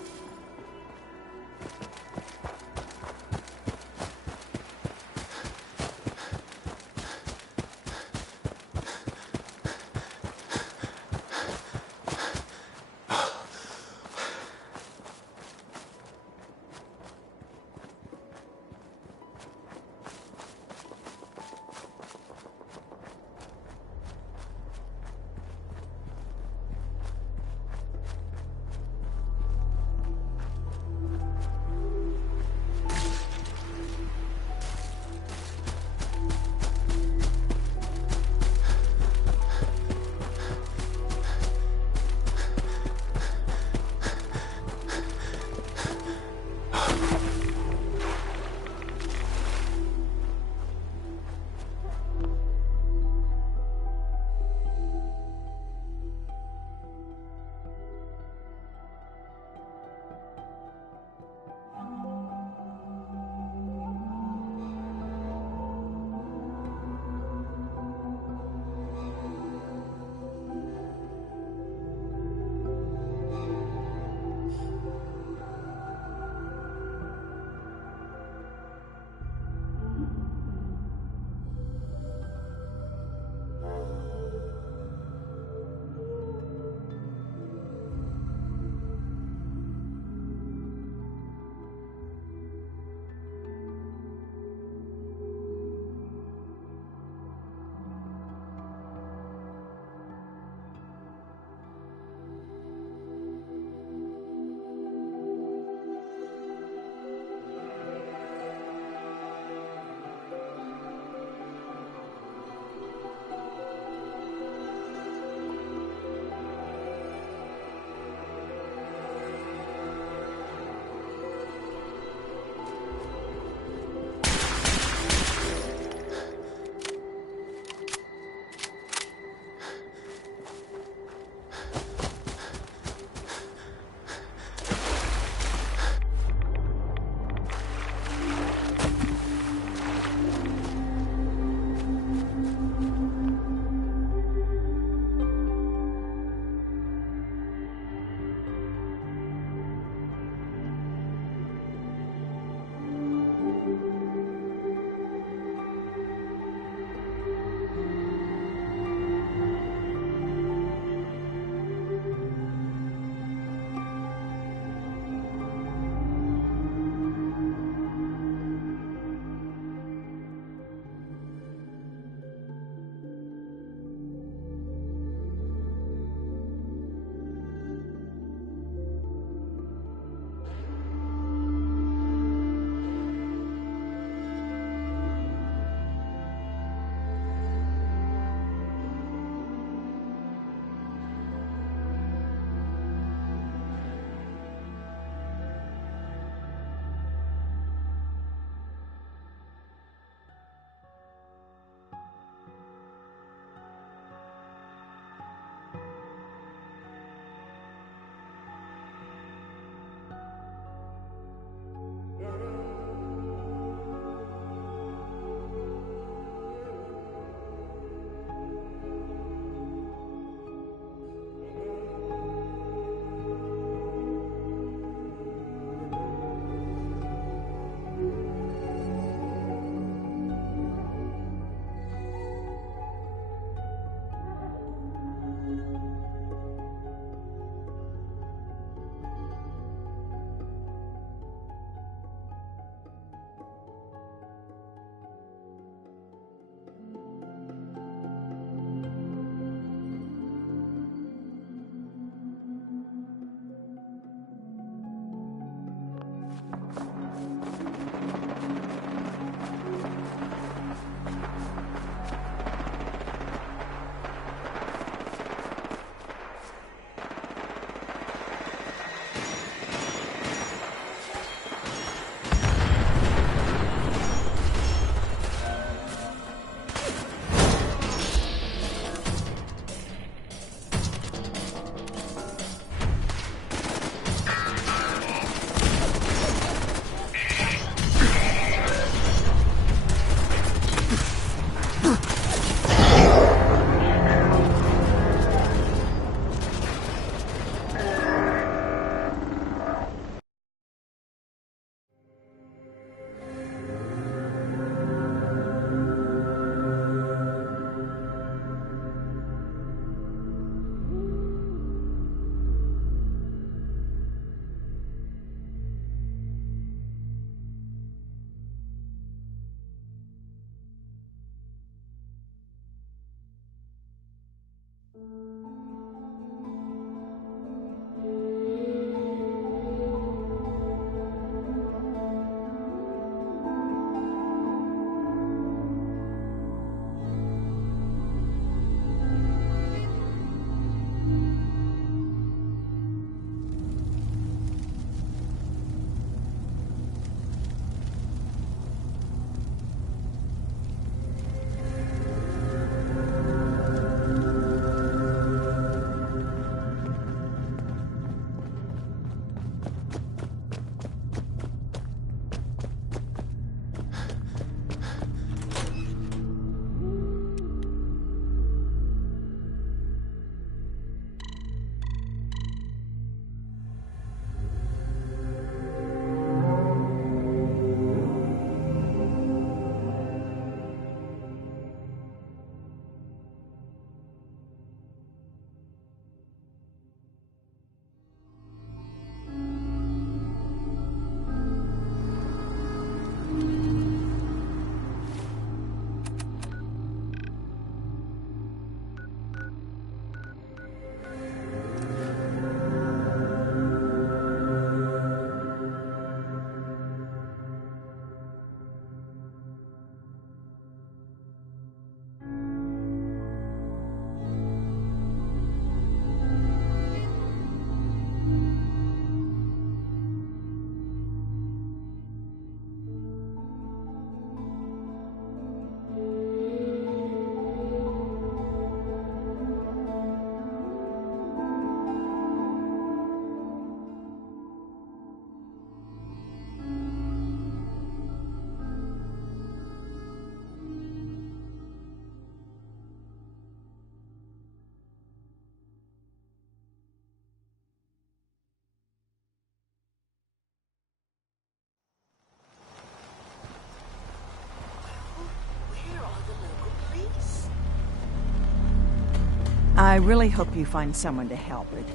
I really hope you find someone to help it.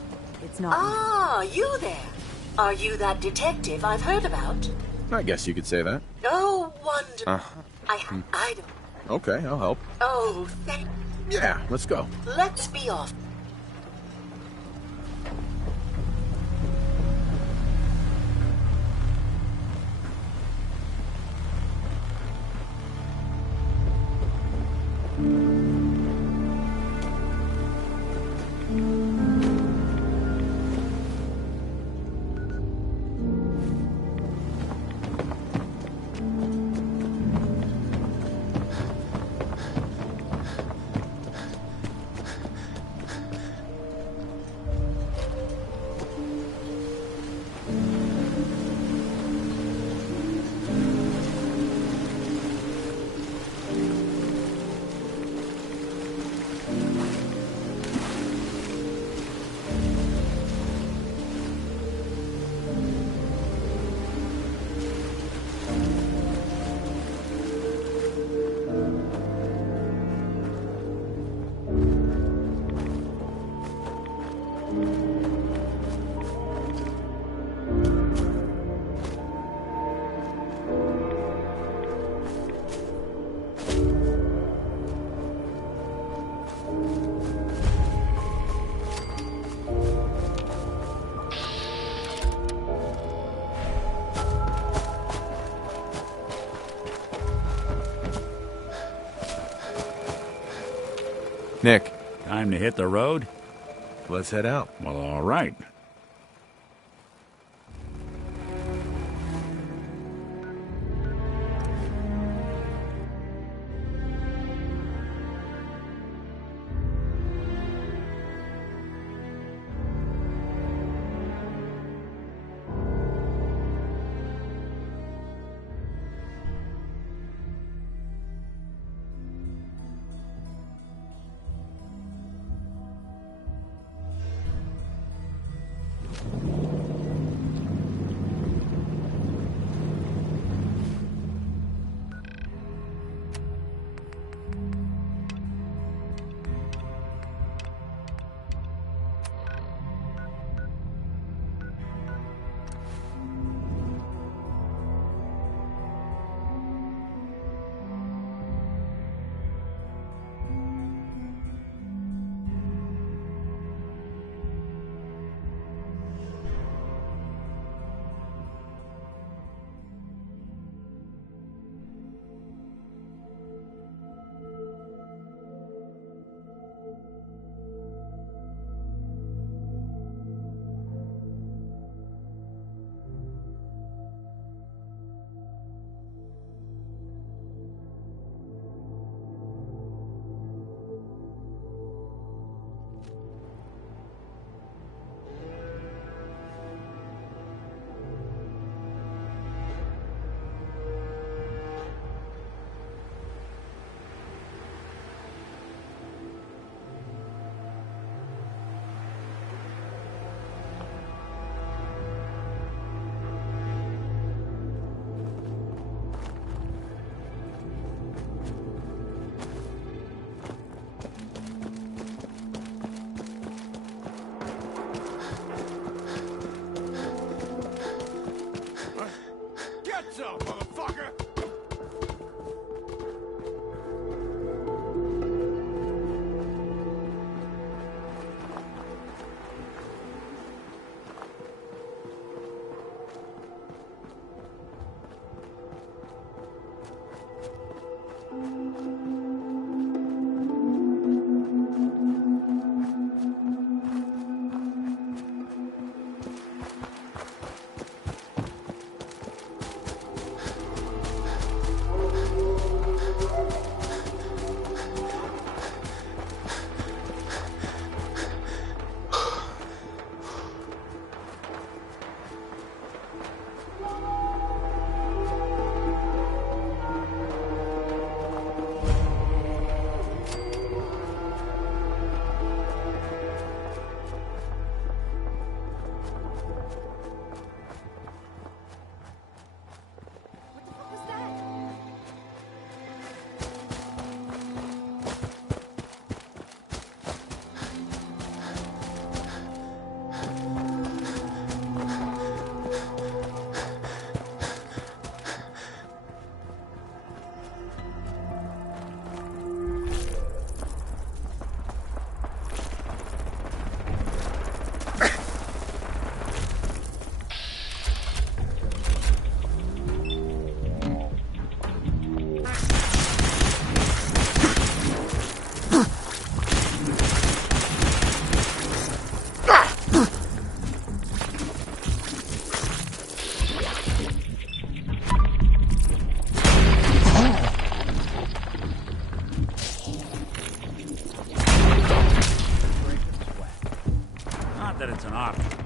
It's not... Ah, you there. Are you that detective I've heard about? I guess you could say that. Oh, wonderful. I don't... Okay, I'll help. Oh, thank... Yeah, let's go. Let's be off. Nick. Time to hit the road? Let's head out. Well, all right. up.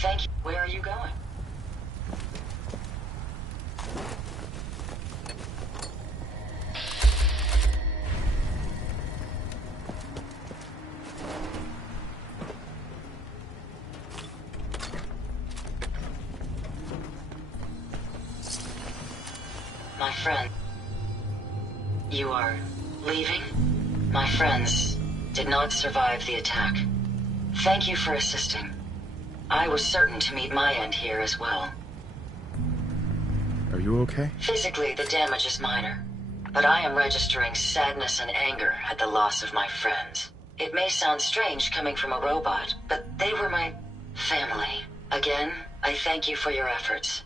Thank you. Where are you going? My friend. You are leaving? My friends did not survive the attack. Thank you for assisting. I was certain to meet my end here as well. Are you okay? Physically, the damage is minor, but I am registering sadness and anger at the loss of my friends. It may sound strange coming from a robot, but they were my family. Again, I thank you for your efforts.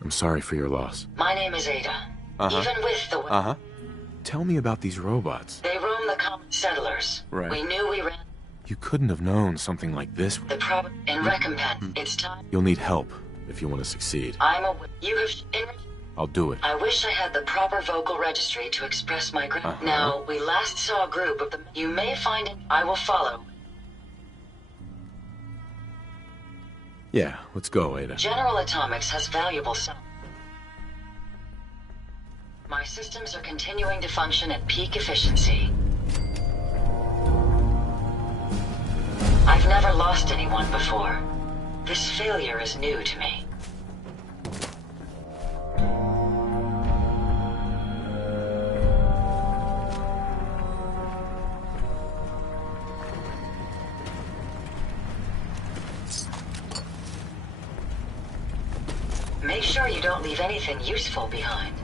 I'm sorry for your loss. My name is Ada. Even with the... Tell me about these robots. They roam the common settlers. Right. We knew we ran You couldn't have known something like this. the problem. In recompense, it's time. You'll need help if you want to succeed. I'm a... You have... I'll do it. I wish I had the proper vocal registry to express my Now, we last saw a group of them. You may find it. I will follow. Yeah, let's go, Ada. General Atomics has valuable My systems are continuing to function at peak efficiency. I've never lost anyone before. This failure is new to me. Make sure you don't leave anything useful behind.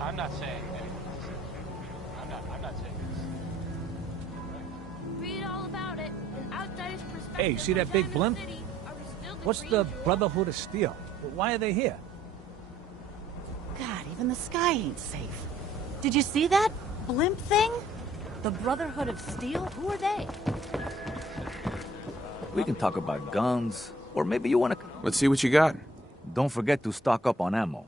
I'm not saying anything. I'm not saying this. Read all about it. An outsider's perspective. Hey, see that big blimp? What's the Brotherhood of Steel? Why are they here? God, even the sky ain't safe. Did you see that blimp thing? The Brotherhood of Steel? Who are they? We can talk about guns, or maybe you want to... Let's see what you got. Don't forget to stock up on ammo.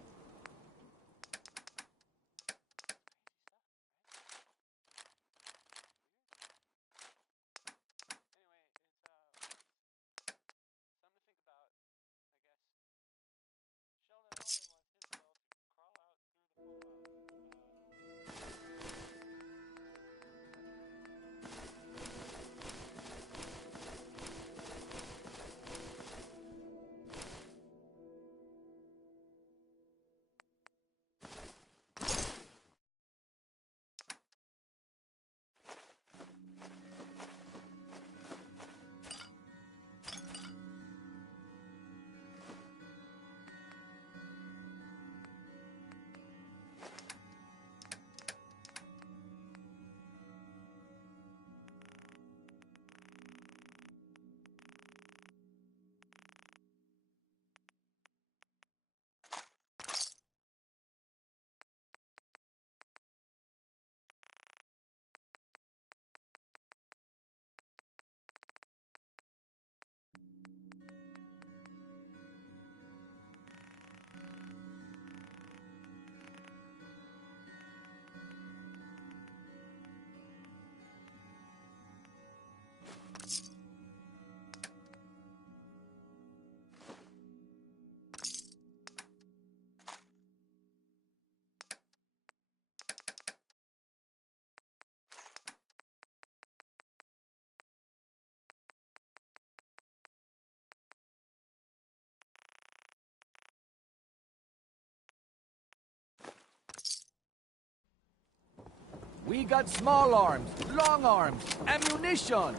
We got small arms, long arms, ammunition.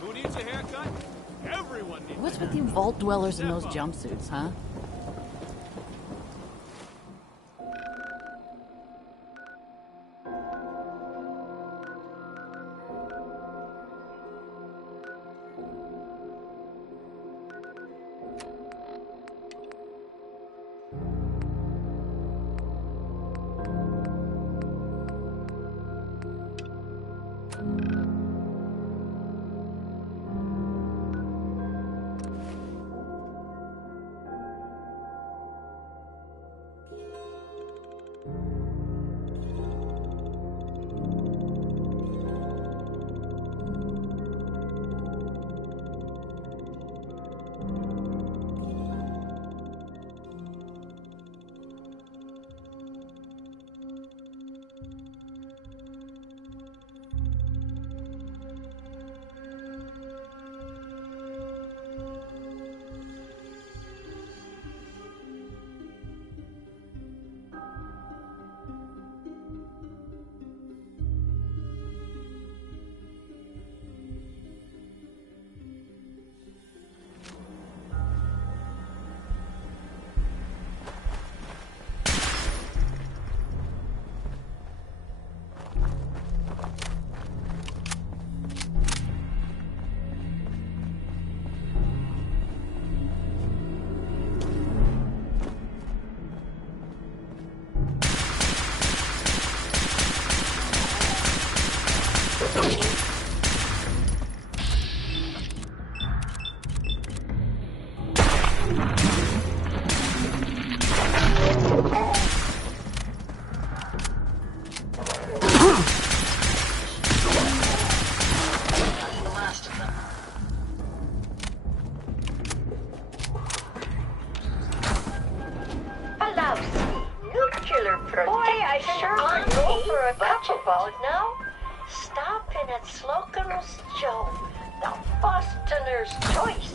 Who needs a haircut? Everyone needs What's with you vault dwellers in those jumpsuits, huh? Titular protector. Boy, I sure could go for a couple balls now. Stopping at Slocum's Joe, the Bostoner's choice.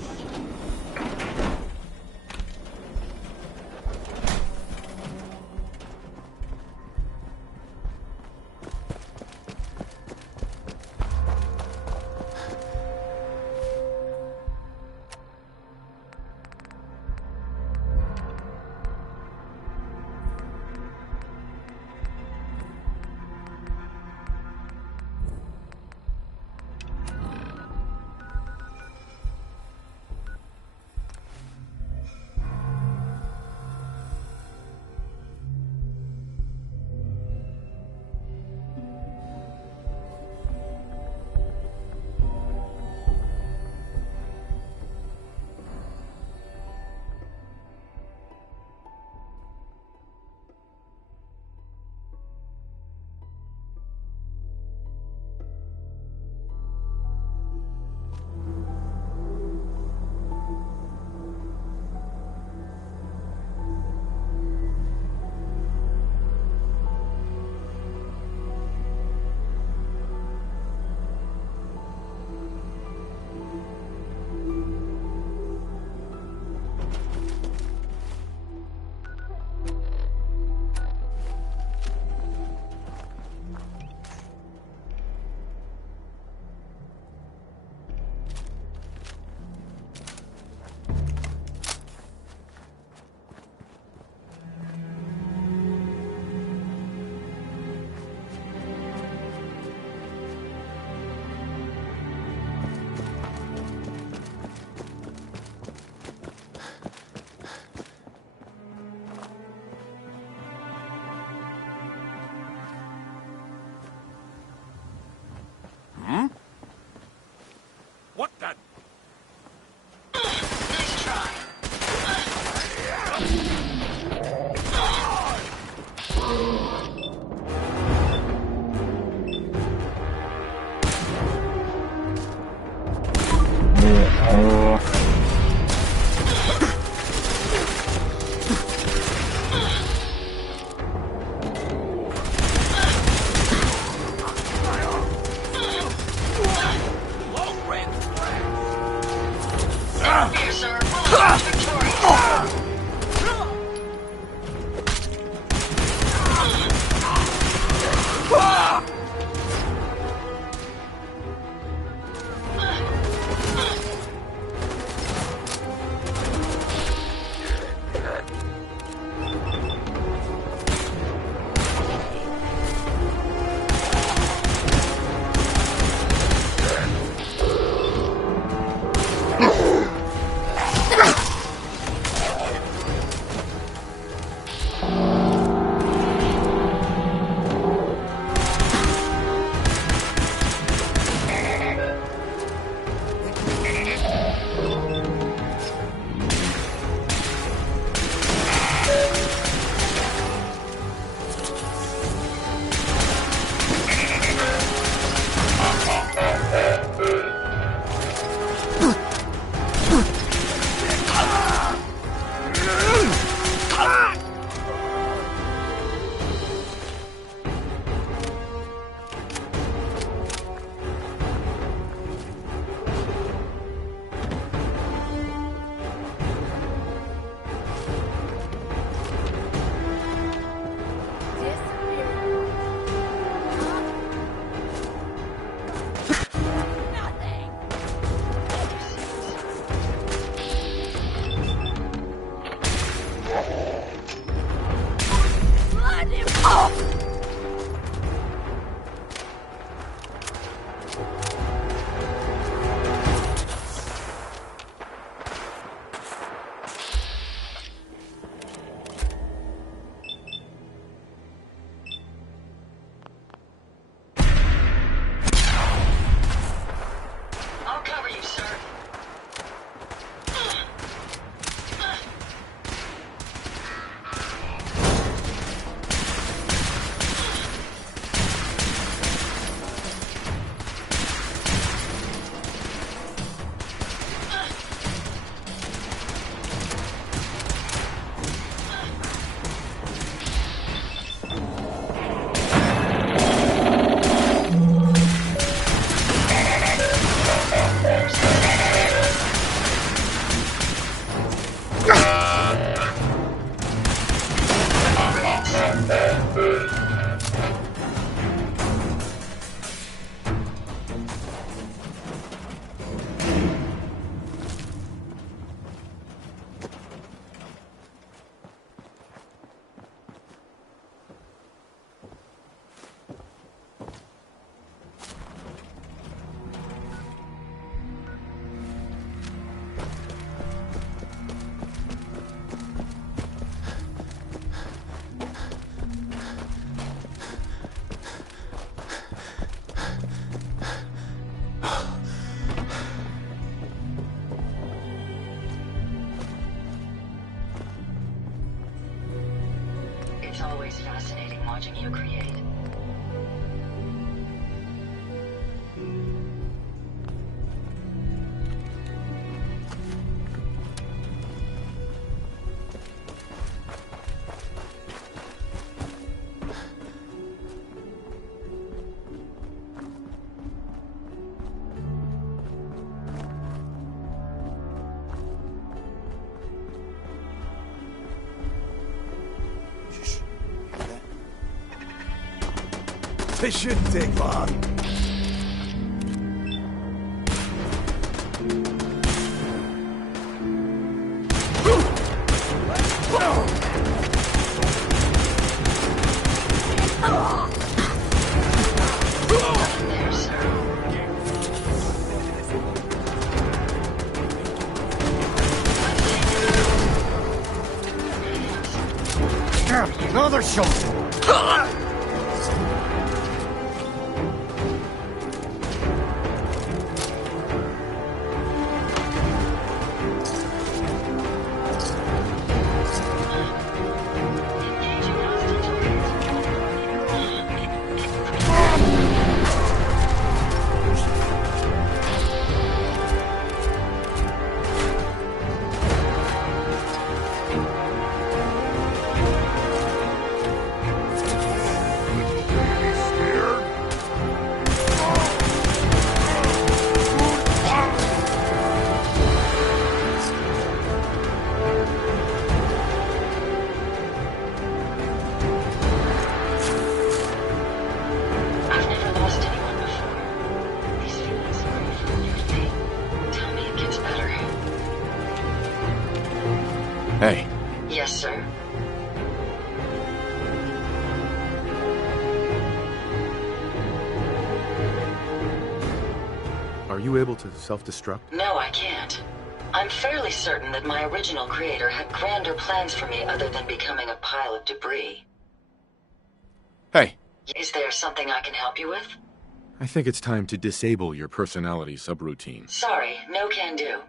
What the? Nice try. Here, sir. always fascinating watching you create. This shouldn't take long. Another shot! Hey. Yes, sir. Are you able to self-destruct? No, I can't. I'm fairly certain that my original creator had grander plans for me other than becoming a pile of debris. Hey. Is there something I can help you with? I think it's time to disable your personality subroutine. Sorry, no can do.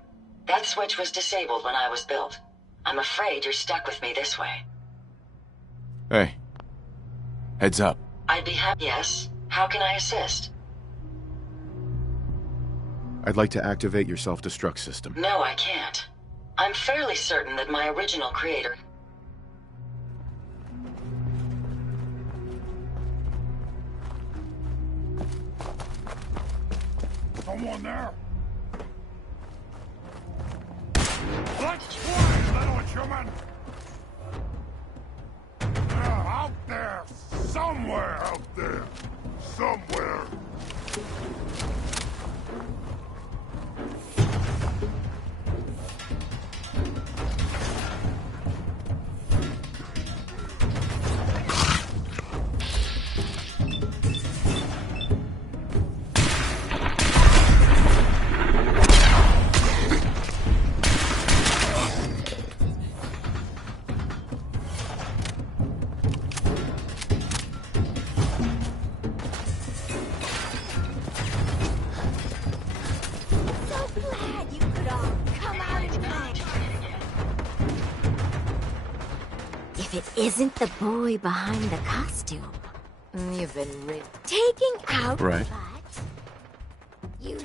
That switch was disabled when I was built. I'm afraid you're stuck with me this way. Hey. Heads up. I'd be happy. Yes? How can I assist? I'd like to activate your self-destruct system. No, I can't. I'm fairly certain that my original creator... Someone there? Let's fly, little human! Out there! Somewhere out there! Somewhere! If it isn't the boy behind the costume, you've been taking out Right. You